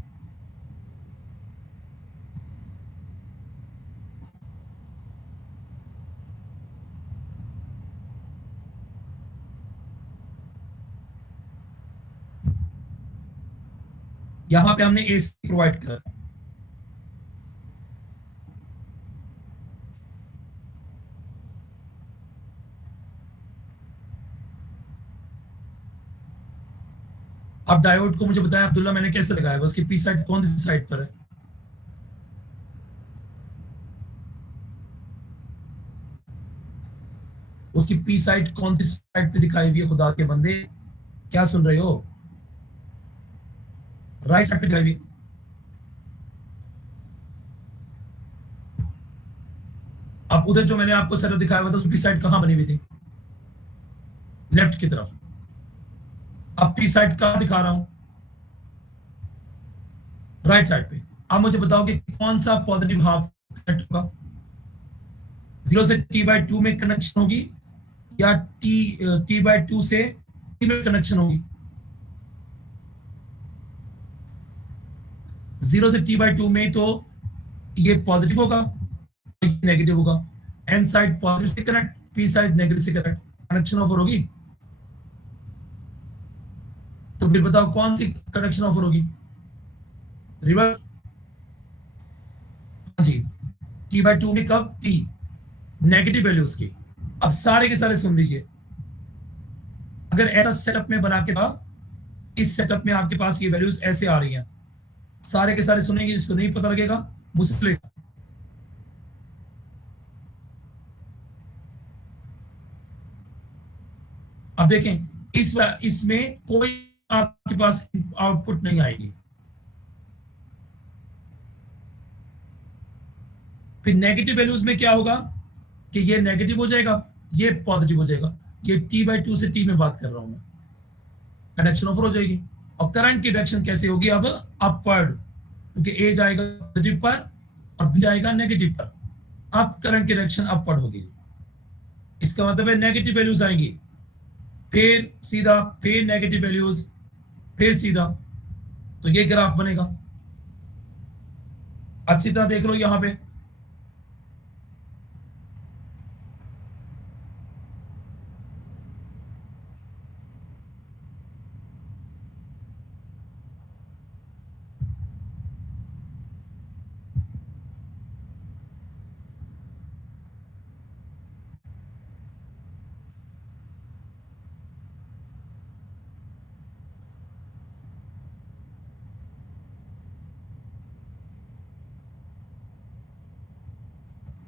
यहां पे हमने एसी प्रोवाइड करा। अब डायोड को मुझे बताया अब्दुल्ला मैंने कैसे लगाया, उसकी पी साइड कौन सी साइड पर है? उसकी पी साइड कौन सी साइड पे दिखाई हुई है? खुदा के बंदे क्या सुन रहे हो? राइट साइड पे दिखाई हुई। अब उधर जो मैंने आपको सेटअप दिखाया हुआ था उसकी साइड कहां बनी हुई थी? लेफ्ट की तरफ। अब पी साइड कहां दिखा रहा हूं? राइट साइड पे। अब मुझे बताओ कि कौन सा पॉजिटिव हाफ कनेक्ट होगा? 0 से t/2 में कनेक्शन होगी या t/2 से t में कनेक्शन होगी? 0 से t/2 में तो ये पॉजिटिव होगा, नेगेटिव होगा। एन साइड पॉजिटिव से कनेक्ट, पी साइड नेगेटिव से कनेक्ट, कनेक्शन ऑफर होगी। तो फिर बताओ कौन सी कनेक्शन ऑफर होगी? रिवर्स। हाँ जी, t/2 में कब? t नेगेटिव वैल्यू उसकी। अब सारे के सारे सुन लीजिए, अगर ऐसा सेटअप में बना के था, इस सेटअप में आपके पास ये वैल्यूज ऐसे आ रही हैं, सारे के सारे सुनेंगे, जिसको नहीं पता लगेगा मुझसे लेगा। अब देखें, इसमें कोई आपके पास आउटपुट नहीं आएगी। फिर नेगेटिव वैल्यूज में क्या होगा कि ये नेगेटिव हो जाएगा, ये पॉजिटिव हो जाएगा। ये t/2 से t में बात कर रहा हूं मैं, कनेक्शन ऑफर हो जाएगी। और करंट की डायरेक्शन कैसे होगी अब? अपवर्ड, क्योंकि ए जाएगा पॉजिटिव पर और बी जाएगा नेगेटिव पर। अब करंट की डायरेक्शन अपवर्ड होगी। इसका मतलब है नेगेटिव वैल्यूज आएंगी, फिर सीधा, फिर नेगेटिव वैल्यूज, फिर सीधा। तो ये ग्राफ बनेगा। अच्छी तरह देख लो यहां पे।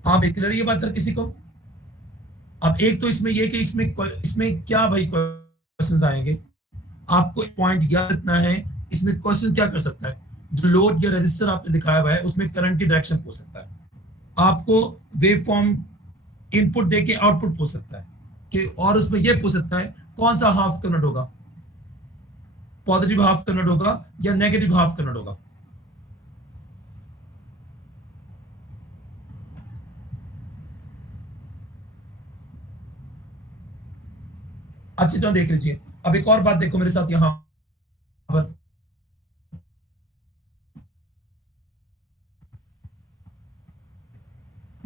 हाँ भाई, क्लियर ये बात सर किसी को? अब एक तो इसमें ये कि इसमें क्या भाई क्वेश्चंस आएंगे, आपको पॉइंट याद रखना है। इसमें क्वेश्चन क्या कर सकता है? जो लोड या रजिस्टर आपने दिखाया हुआ है उसमें करंट की डायरेक्शन पूछ सकता है, आपको वेव फॉर्म इनपुट देके आउटपुट पूछ सकता है कि, और उसमें यह पूछ सकता है कौन सा हाफ कन्वर्ट होगा, पॉजिटिव हाफ कन्वर्ट होगा या नेगेटिव हाफ कन्वर्ट होगा। अच्छी तरह देख लीजिए। अब एक और बात देखो मेरे साथ यहां पर,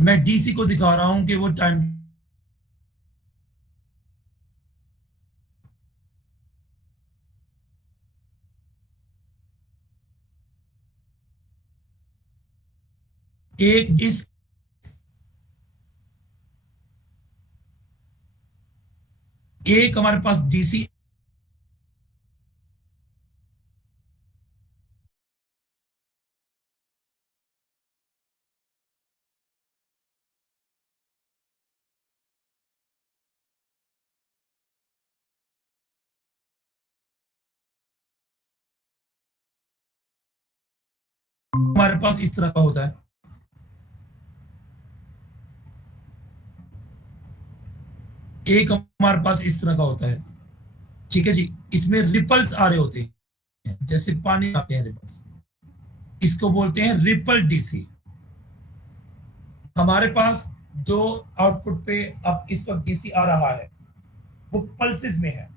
मैं डीसी को दिखा रहा हूं कि वो टाइम इस एक हमारे पास डीसी हमारे पास इस तरह का होता है। एक हमारे पास इस तरह का होता है, ठीक है जी। इसमें रिपल्स आ रहे होते हैं, जैसे पानी आते हैं रिपल्स, इसको बोलते हैं रिपल डीसी। हमारे पास जो आउटपुट पे अब इस वक्त डीसी आ रहा है वो पल्सेस में है।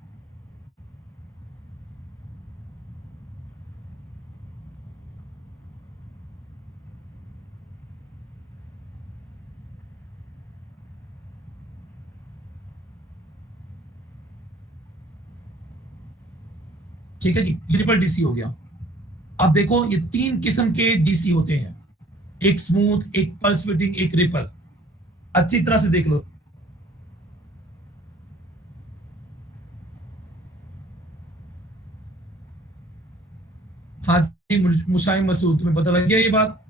ठीक है जी, ये रिपल डीसी हो गया। अब देखो ये तीन किस्म के डीसी होते हैं, एक स्मूथ, एक पल्स विटिंग, एक रिपल। अच्छी तरह से देख लो। हाँ जी, मुशाइम मसूद, तुम्हें पता लग गया ये बात?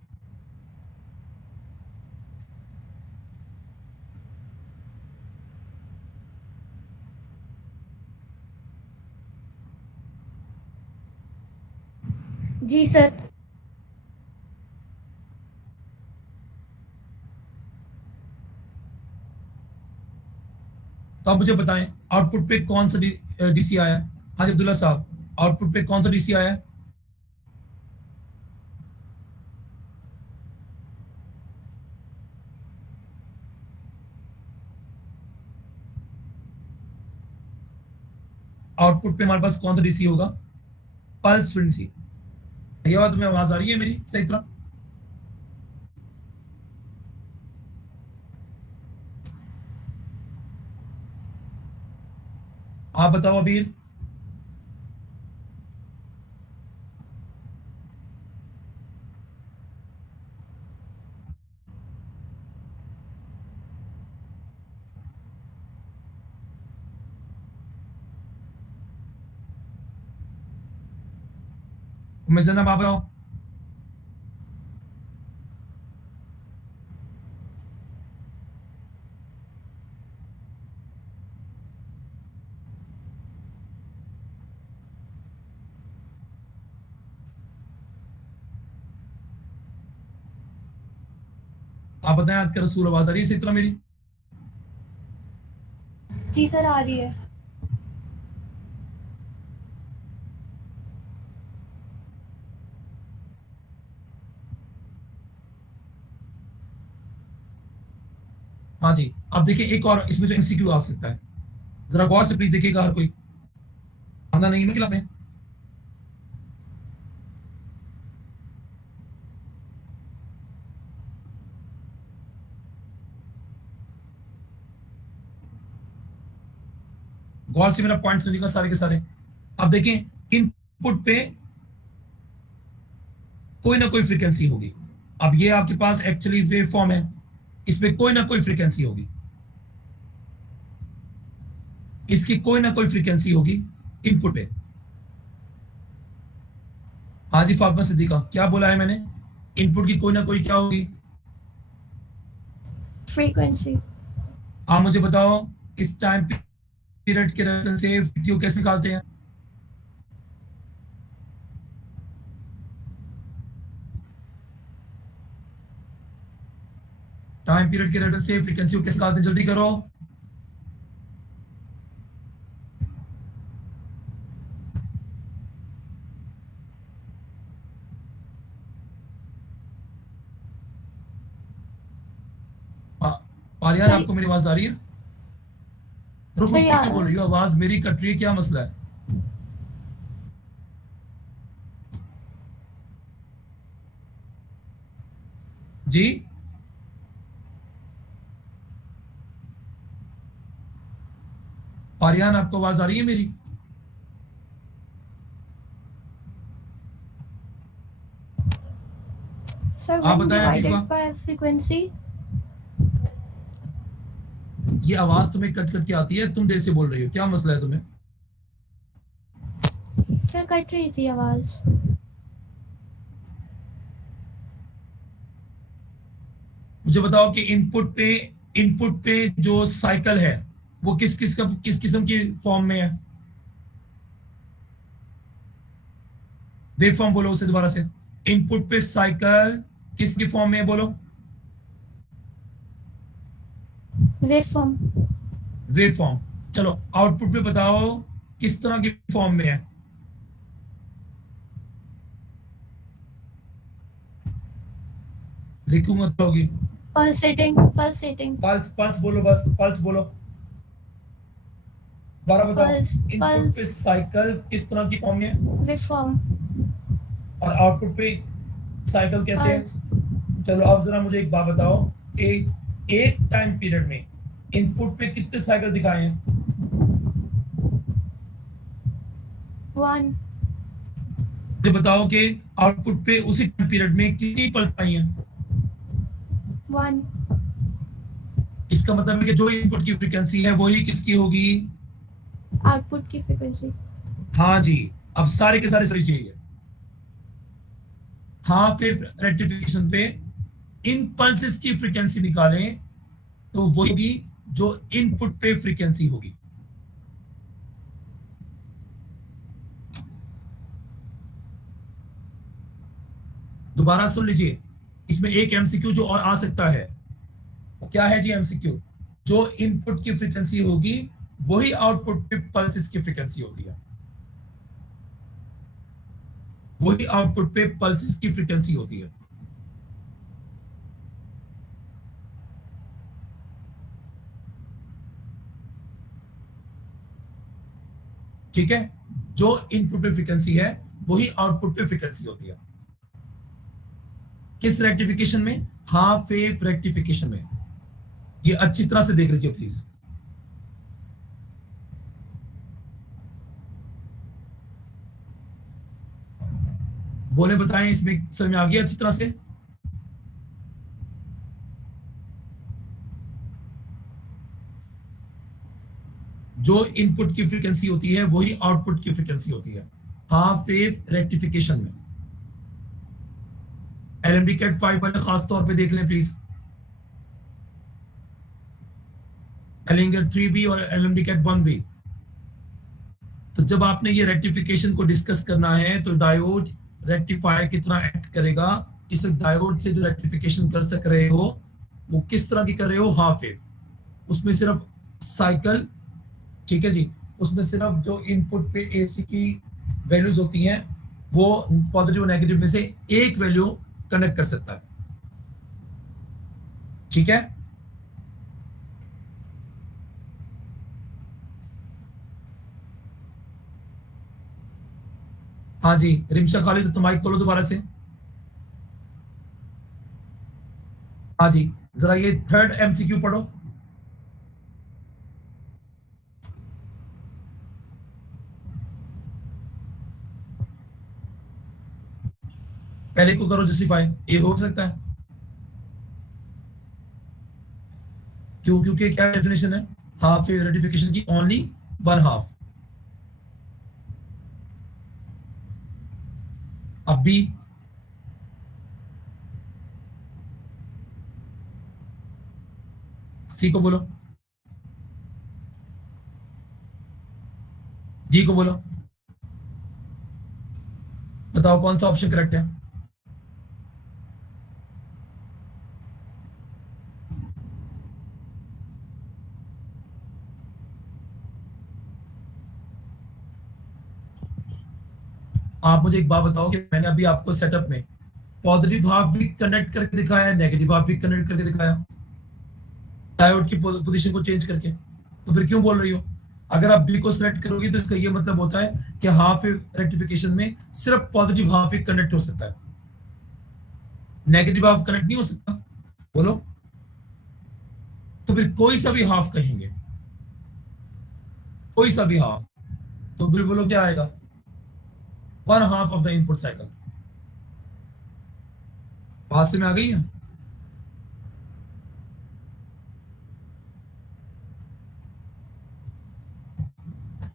जी सर। तो आप मुझे बताएं आउटपुट पे कौन सा डीसी आया है? हाँ जी अब्दुल्ला साहब, आउटपुट पे कौन सा डीसी आया है? आउटपुट पे हमारे पास कौन सा डीसी होगा? Pulse frequency. ये बात तुम्हें आवाज आ रही है मेरी सही तरह? आप बताओ अबीर। मिजन आप बताओ। आप बताएं आज का रसूल, आवाज आ रही है सही तरह मेरी? जी सर आ रही है। हाँ जी। अब देखिए एक और इसमें जो एमसीक्यू आ सकता है, जरा गौर से प्लीज देखिएगा हर कोई। आना नहीं है क्लास में? गौर से मेरा पॉइंट सुनिएगा सारे के सारे। अब देखें इनपुट पे कोई ना कोई फ्रीक्वेंसी होगी। अब ये आपके पास एक्चुअली वेव फॉर्म है, इसमें कोई ना कोई फ्रीक्वेंसी होगी, इसकी कोई ना कोई फ्रीक्वेंसी होगी इनपुट पे। हाँ जी फातिमा सिद्दीका, क्या बोला है मैंने? इनपुट की कोई ना कोई क्या होगी? फ्रीक्वेंसी। आप मुझे बताओ इस टाइम पीरियड के रेफरेंस से फ्रीक्वेंसी कैसे निकालते हैं? टाइम पीरियड के रेफरेंस से फ्रीक्वेंसी को कैसे निकालते हैं? जल्दी करो। पारियान आपको मेरी आवाज आ रही है? रुक रुक के क्यों बोल रही हो? आवाज मेरी कट रही है, क्या मसला है? जी पारियान आपको आवाज आ रही है मेरी? सर आप when बताएं divided अफीफा। by frequency। ये आवाज तुम्हें कट कट के आती है, तुम देर से बोल रही हो, क्या मसला है तुम्हें? सर कट रही थी आवाज। मुझे बताओ कि इनपुट पे जो साइकिल है वो किस किस्म की फॉर्म में है? वेव फॉर्म बोलो उसे दोबारा से। इनपुट पे साइकिल किसकी फॉर्म में है बोलो? Wave form. Wave form. चलो आउटपुट पे बताओ किस तरह की फॉर्म में है? लिखूं मत होगी। Pulsating pulsating. पल्स पल्स बोलो, बस पल्स बोलो। दोबारा बताओ। पल्स इनपुट पे पल्स। साइकिल किस तरह की फॉर्म में है वेव फॉर्म। और आउटपुट पे साइकिल कैसे है? पल्स। चलो अब जरा मुझे एक बात बताओ कि एक टाइम पीरियड में इनपुट पे कितने साइकिल दिखाए हैं? 1। मुझे बताओ कि आउटपुट पे उसी टाइम पीरियड में कितनी पल्स आई हैं? 1। इसका मतलब है कि जो इनपुट की फ्रीक्वेंसी है वही किसकी होगी? आउटपुट की फ्रीक्वेंसी। हाँ जी। अब सारे के सारे सही चाहिए। हाँ फिर रेक्टिफिकेशन पे इन पल्सेस की फ्रीक्वेंसी निकालें तो वही होगी जो इनपुट पे फ्रीक्वेंसी होगी। दोबारा सुन लीजिए, इसमें एक एमसीक्यू जो और आ सकता है, क्या है जी एमसीक्यू? जो इनपुट की फ्रीक्वेंसी होगी वही आउटपुट पे पल्सेस की फ्रीक्वेंसी होती है, वही आउटपुट पे पल्सेस की फ्रीक्वेंसी होती है। ठीक है, जो इनपुट पे फ्रीक्वेंसी है वही आउटपुट पे फ्रीक्वेंसी होती है। किस रेक्टिफिकेशन में? हाफ वेव रेक्टिफिकेशन में। ये अच्छी तरह से देख लीजिए प्लीज। बोले बताएं, इसमें समझ में आ गया अच्छी तरह से? जो इनपुट की फ्रीक्वेंसी होती है वही आउटपुट की फ्रीक्वेंसी होती है हाफ वेव रेक्टिफिकेशन में। एलएमडी कैट 5 वाले खास तौर पे देख लें प्लीज। एलिंगर 3B और एलएमडी कैट 1B। तो जब आपने ये रेक्टिफिकेशन को डिस्कस करना है तो डायोड रेक्टिफायर की तरह एक्ट करेगा। इस डायोड से जो रेक्टिफिकेशन कर सक रहे हो वो किस तरह की कर रहे हो? Half wave. उसमें सिर्फ साइकिल, ठीक है जी, उसमें सिर्फ जो इनपुट पे एसी की वैल्यूज होती हैं वो पॉजिटिव और नेगेटिव में से एक वैल्यू कनेक्ट कर सकता है। ठीक है, हाँ जी रिमशा खालिद, तो माइक खोलो दोबारा से। हाँ जी, जरा ये थर्ड एमसीक्यू पढ़ो। पहले को करो जस्टिफाई, ये हो सकता है क्यों? क्योंकि क्या डेफिनेशन है हाफ वेव रेक्टिफिकेशन की? Only one half. अब भी सी को बोलो, डी को बोलो, बताओ कौन सा ऑप्शन करेक्ट है? आप मुझे एक बात बताओ कि मैंने अभी आपको सेटअप में पॉजिटिव हाफ भी कनेक्ट करके दिखाया, नेगेटिव हाफ भी कनेक्ट करके दिखाया, डायोड की पोजीशन को चेंज करके। तो फिर क्यों बोल रही हो? अगर आप बी को सिलेक्ट करोगी तो इसका ये मतलब होता है कि हाफ रेक्टिफिकेशन में सिर्फ पॉजिटिव हाफ ही कनेक्ट हो सकता है, नेगेटिव हाफ कनेक्ट नहीं हो सकता। बोलो, तो फिर कोई सा भी हाफ कहेंगे, कोई सा भी हाफ, तो फिर बोलो क्या आएगा? One half of the input cycle. बात से में आ गई है?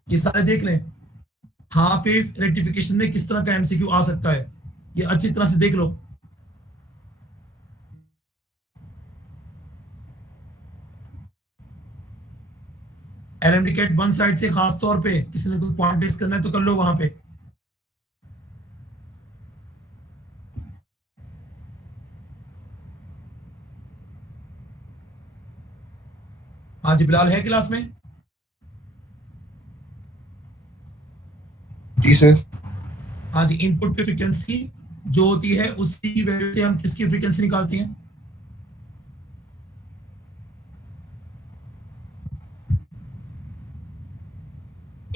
ये सारे देख लें, हाफ वेव रेक्टिफिकेशन में किस तरह का एमसीक्यू आ सकता है, ये अच्छी तरह से देख लो। एलएमडी कैट वन साइड से खास तौर पे किसी ने कोई पॉइंट टेस्ट करना है तो कर लो वहां पे। हाँ जी बिलाल है क्लास में? जी सर। हाँ जी, इनपुट पे फ्रीक्वेंसी जो होती है उसी वैल्यू से हम किसकी फ्रीक्वेंसी निकालते हैं?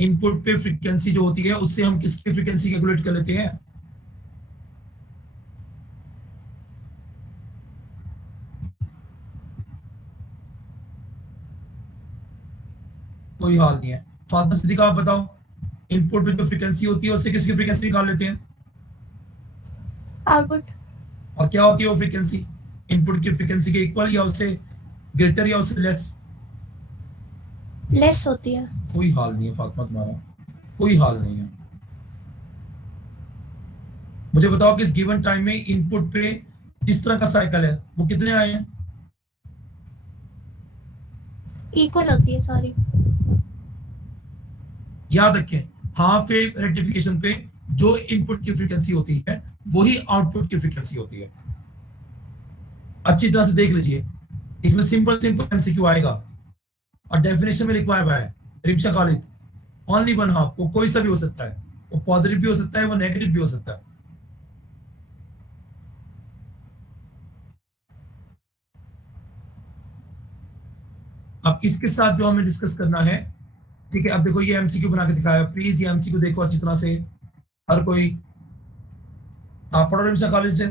इनपुट पे फ्रीक्वेंसी जो होती है उससे हम किसकी फ्रीक्वेंसी कैलकुलेट कर लेते हैं? कोई हाल नहीं है। फातिमा सिद्दीका आप बताओ, इनपुट पे जो फ्रीक्वेंसी होती है उससे किसकी फ्रीक्वेंसी निकाल लेते हैं? आउटपुट। और क्या होती है वो फ्रीक्वेंसी? इनपुट की फ्रीक्वेंसी के इक्वल या उससे ग्रेटर या उससे लेस? लेस होती है। कोई हाल नहीं है फातिमा तुम्हारा, कोई हाल नहीं है। मुझे बताओ कि इस गिवन टाइम में इनपुट पे जिस तरह का साइकिल है वो कितने आए हैं? इक्वल होती है सारी। याद रखें, हाफ वेव रेक्टिफिकेशन पे जो इनपुट की फ्रीक्वेंसी होती है वही आउटपुट की फ्रीक्वेंसी होती है। अच्छी तरह से देख लीजिए, इसमें सिंपल सिंपल एमसीक्यू आएगा। और डेफिनेशन में लिखवाया हुआ है Rimsha Khalid, only one half, वो कोई सा भी हो सकता है, वो पॉजिटिव भी हो सकता है, वो नेगेटिव भी हो सकता है। अब इसके साथ जो हमें डिस्कस करना है, ठीक है, अब देखो ये एमसीक्यू बना के दिखाया, प्लीज ये एमसीक्यू देखो अच्छी तरह से हर कोई। आप पढ़ो रिमशा खालिद से।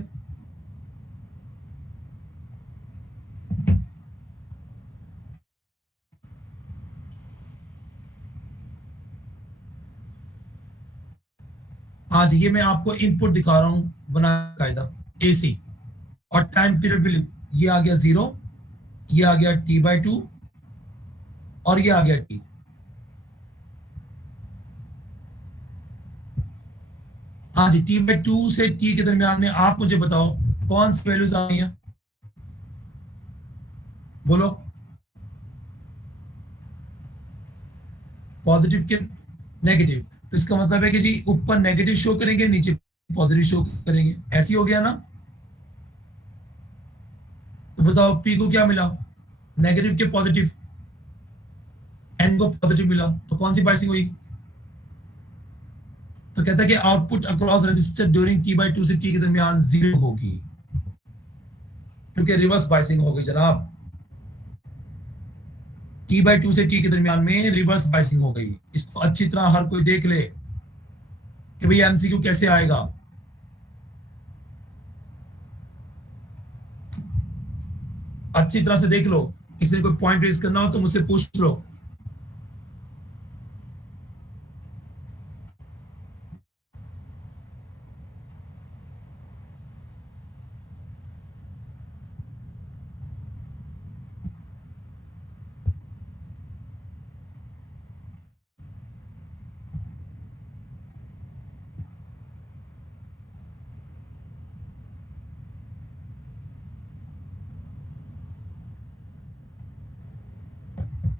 हाँ जी, ये मैं आपको इनपुट दिखा रहा हूँ बना कायदा, एसी और टाइम पीरियड भी ये आ गया 0, ये आ गया t/2 और ये आ गया t। हाँ जी, t/2 से t के दरमियान में आप मुझे बताओ कौन सी वैल्यूज आ रही हैं, बोलो। पॉजिटिव के नेगेटिव, तो इसका मतलब है कि जी ऊपर नेगेटिव शो करेंगे, नीचे पॉजिटिव शो करेंगे, ऐसी हो गया ना। तो बताओ p को क्या मिला, नेगेटिव के पॉजिटिव, n को पॉजिटिव मिला, तो कौन सी बाइसिंग हुई। तो कहता है कि output across register during t/2 से t के दरमियान 0 होगी, क्योंकि रिवर्स बाइसिंग हो गई जनाब। t/2 से t के दरमियान में रिवर्स बाइसिंग हो गई। इसको अच्छी तरह हर कोई देख ले कि भाई एमसीक्यू कैसे आएगा। अच्छी तरह से देख लो, किसी ने कोई पॉइंट रेज करना हो तो मुझसे पूछ लो।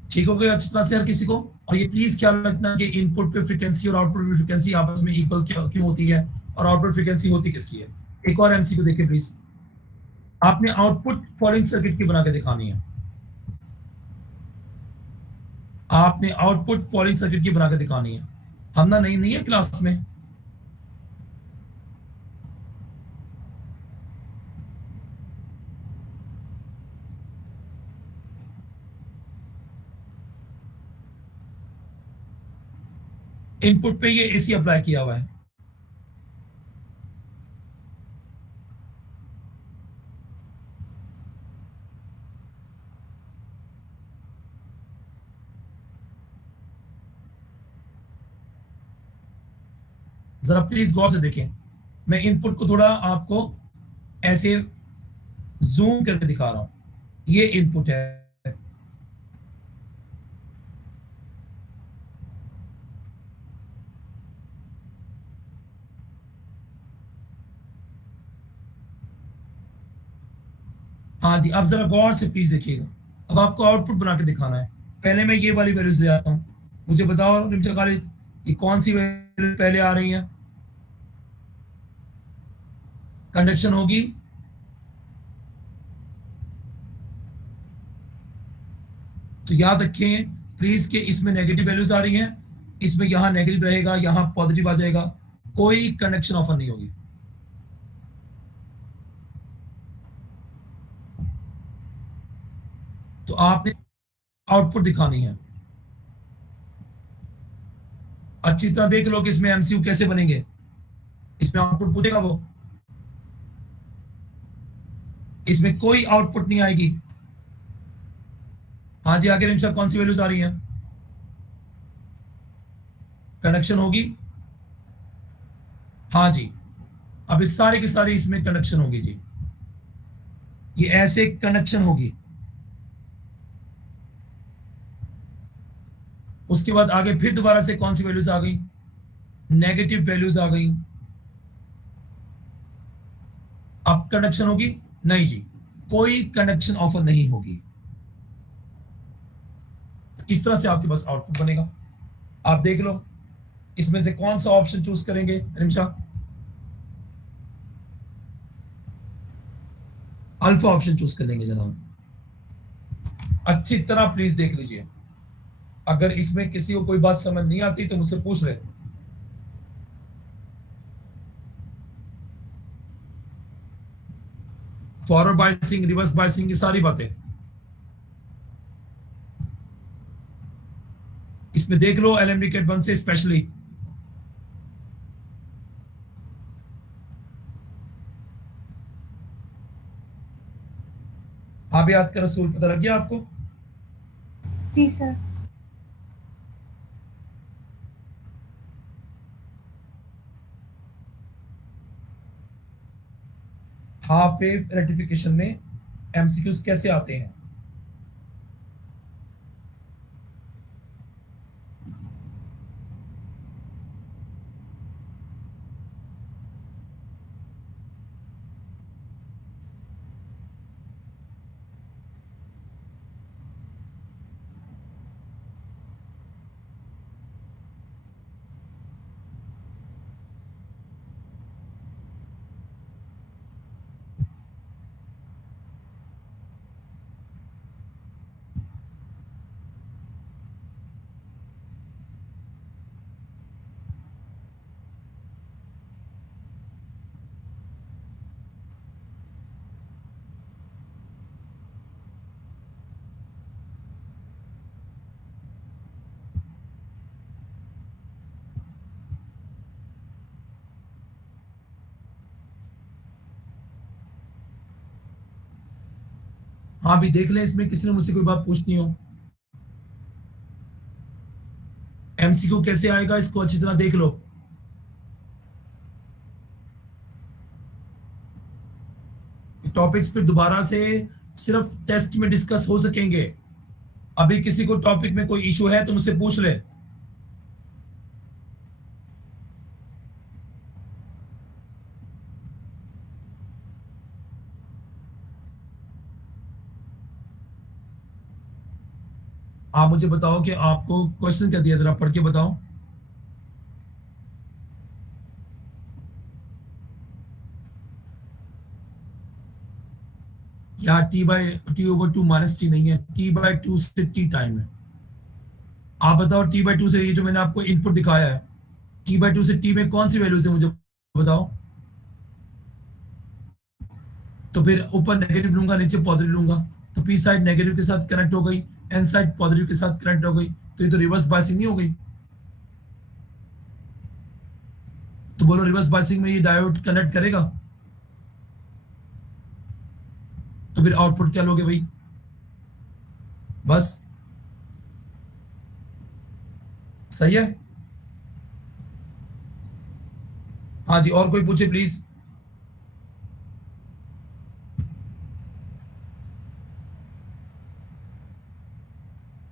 ठीक हो गया अच्छी तरह से हर किसी को। और ये प्लीज ख्याल रखना कि इनपुट पे फ्रीक्वेंसी और आउटपुट पे फ्रीक्वेंसी आपस में इक्वल क्यों होती है, और आउटपुट फ्रीक्वेंसी होती किसकी है। एक और एमसीक्यू देखिए प्लीज, आपने आउटपुट फॉलोइंग सर्किट की बना के दिखानी है। आपने आउटपुट फॉलोइंग सर्किट की बना के दिखानी है, हम ना नहीं है क्लास में। इनपुट पे ये एसी अप्लाई किया हुआ है। जरा प्लीज गौर से देखें, मैं इनपुट को थोड़ा आपको ऐसे जूम करके दिखा रहा हूं। ये इनपुट है, हाँ जी। अब जरा गौर से प्लीज देखिएगा, अब आपको आउटपुट बना के दिखाना है। पहले मैं ये वाली वैल्यूज ले आता हूँ, मुझे बताओ रिमशा खालिद ये कौन सी वैल्यू पहले आ रही है। कंडक्शन होगी, तो याद रखें प्लीज कि इसमें नेगेटिव वैल्यूज आ रही हैं, इसमें यहां नेगेटिव रहेगा, यहां पॉजिटिव आ जाएगा, कोई कंडक्शन ऑफर नहीं होगी। तो आपने आउटपुट दिखानी है। अच्छी तरह देख लो कि इसमें एमसीयू कैसे बनेंगे। इसमें आउटपुट पूछेगा वो, इसमें कोई आउटपुट नहीं आएगी। हाँ जी, आगे रिमशा कौन सी वैल्यूज आ रही हैं, कंडक्शन होगी। हाँ जी, अब इस सारे के सारे इसमें कंडक्शन होगी जी, ये ऐसे कंडक्शन होगी। उसके बाद आगे फिर दोबारा से कौन सी वैल्यूज आ गई, नेगेटिव वैल्यूज आ गई। अब कंडक्शन होगी नहीं जी, कोई कंडक्शन ऑफर नहीं होगी। इस तरह से आपके पास आउटपुट बनेगा। आप देख लो इसमें से कौन सा ऑप्शन चूज करेंगे रिमशा। अल्फा ऑप्शन चूज कर लेंगे जनाब। अच्छी तरह प्लीज देख लीजिए, अगर इसमें किसी को कोई बात समझ नहीं आती तो मुझसे पूछ ले। फॉरवर्ड बायसिंग, रिवर्स बायसिंग की सारी बातें इसमें देख लो, एलएमडी कैट 1 से स्पेशली। आबियात का रसूल पता लग गया आपको? जी सर। हाफ वेव रेक्टिफिकेशन में एमसीक्यूज कैसे आते हैं? हाँ भी देख लें, इसमें किसी ने मुझसे कोई बात पूछनी हो। एमसीक्यू कैसे आएगा इसको अच्छी तरह देख लो। टॉपिक्स पे दोबारा से सिर्फ टेस्ट में डिस्कस हो सकेंगे। अभी किसी को टॉपिक में कोई इशू है तो मुझसे पूछ ले। आप मुझे बताओ कि आपको क्वेश्चन क्या दिया, जरा पढ़ के बताओ। या T by T over 2 minus T नहीं है, टी बाई 2 से टी टाइम है। आप बताओ टी बाई 2 से, ये जो मैंने आपको इनपुट दिखाया है, टी बाई 2 से टी में कौन सी वैल्यू है मुझे बताओ। तो फिर ऊपर नेगेटिव लूंगा, नीचे पॉजिटिव लूंगा, तो पी साइड नेगेटिव के साथ कनेक्ट हो गई, एन साइड पॉजिटिव के साथ कनेक्ट हो गई, तो ये तो रिवर्स बायसिंग नहीं हो गई? तो बोलो रिवर्स बायसिंग में ये डायोड कनेक्ट करेगा? तो फिर आउटपुट क्या लोगे भाई? बस सही है। हाँ जी, और कोई पूछे प्लीज।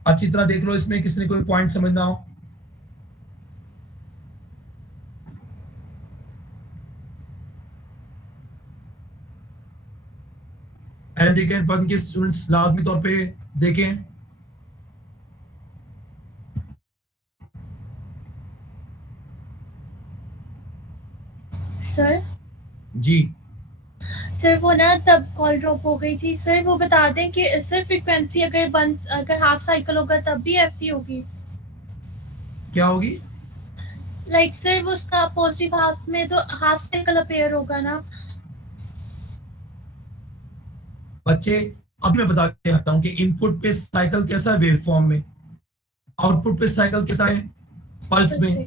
अच्छी तरह देख लो, इसमें किसी ने कोई पॉइंट समझना हो। एंड वन के स्टूडेंट्स लाजमी तौर पे देखें। सर जी सर वो ना तब कॉल ड्रॉप हो गई थी सर, वो बता दें कि सर फ्रीक्वेंसी अगर बंद, अगर हाफ साइकिल होगा तब भी एफई होगी? क्या होगी? लाइक सर वो उसका पॉजिटिव हाफ में तो हाफ साइकिल अपेयर होगा ना। बच्चे अभी मैं बता के आता हूँ कि इनपुट पे साइकिल कैसा है वेव फॉर्म में, आउटपुट पे साइकिल कैसा है पल्स में।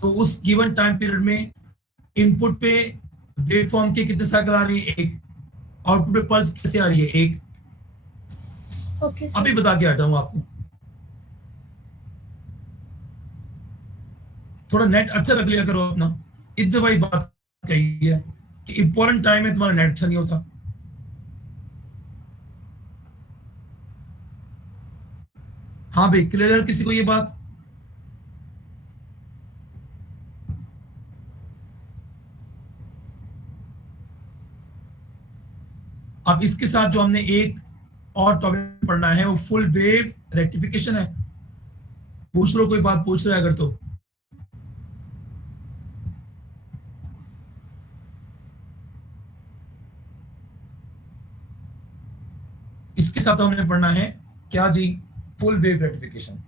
तो उस गिवन टाइम पीरियड में इनपुट पे वेव फॉर्म के कितने साइकिल आ रही है? एक। आउटपुट पे पल्स कैसे आ रही है? एक। ओके अभी सर। बता के हटा हूँ आपको। थोड़ा नेट अच्छा रख लिया करो अपना। इतनी भाई बात कही है कि इंपॉर्टेंट टाइम में तुम्हारा नेट अच्छा नहीं होता। हाँ भाई, क्लियर है किसी को ये बात? अब इसके साथ जो हमने एक और टॉपिक पढ़ना है वो फुल वेव रेक्टिफिकेशन है। पूछ लो, कोई बात पूछ रहा है अगर तो। इसके साथ हमने पढ़ना है क्या जी? Full wave rectification.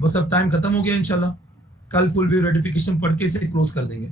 बस अब टाइम खत्म हो गया इंशाल्लाह, कल फुल व्यू रेटिफिकेशन पढ़ के इसे क्लोज कर देंगे।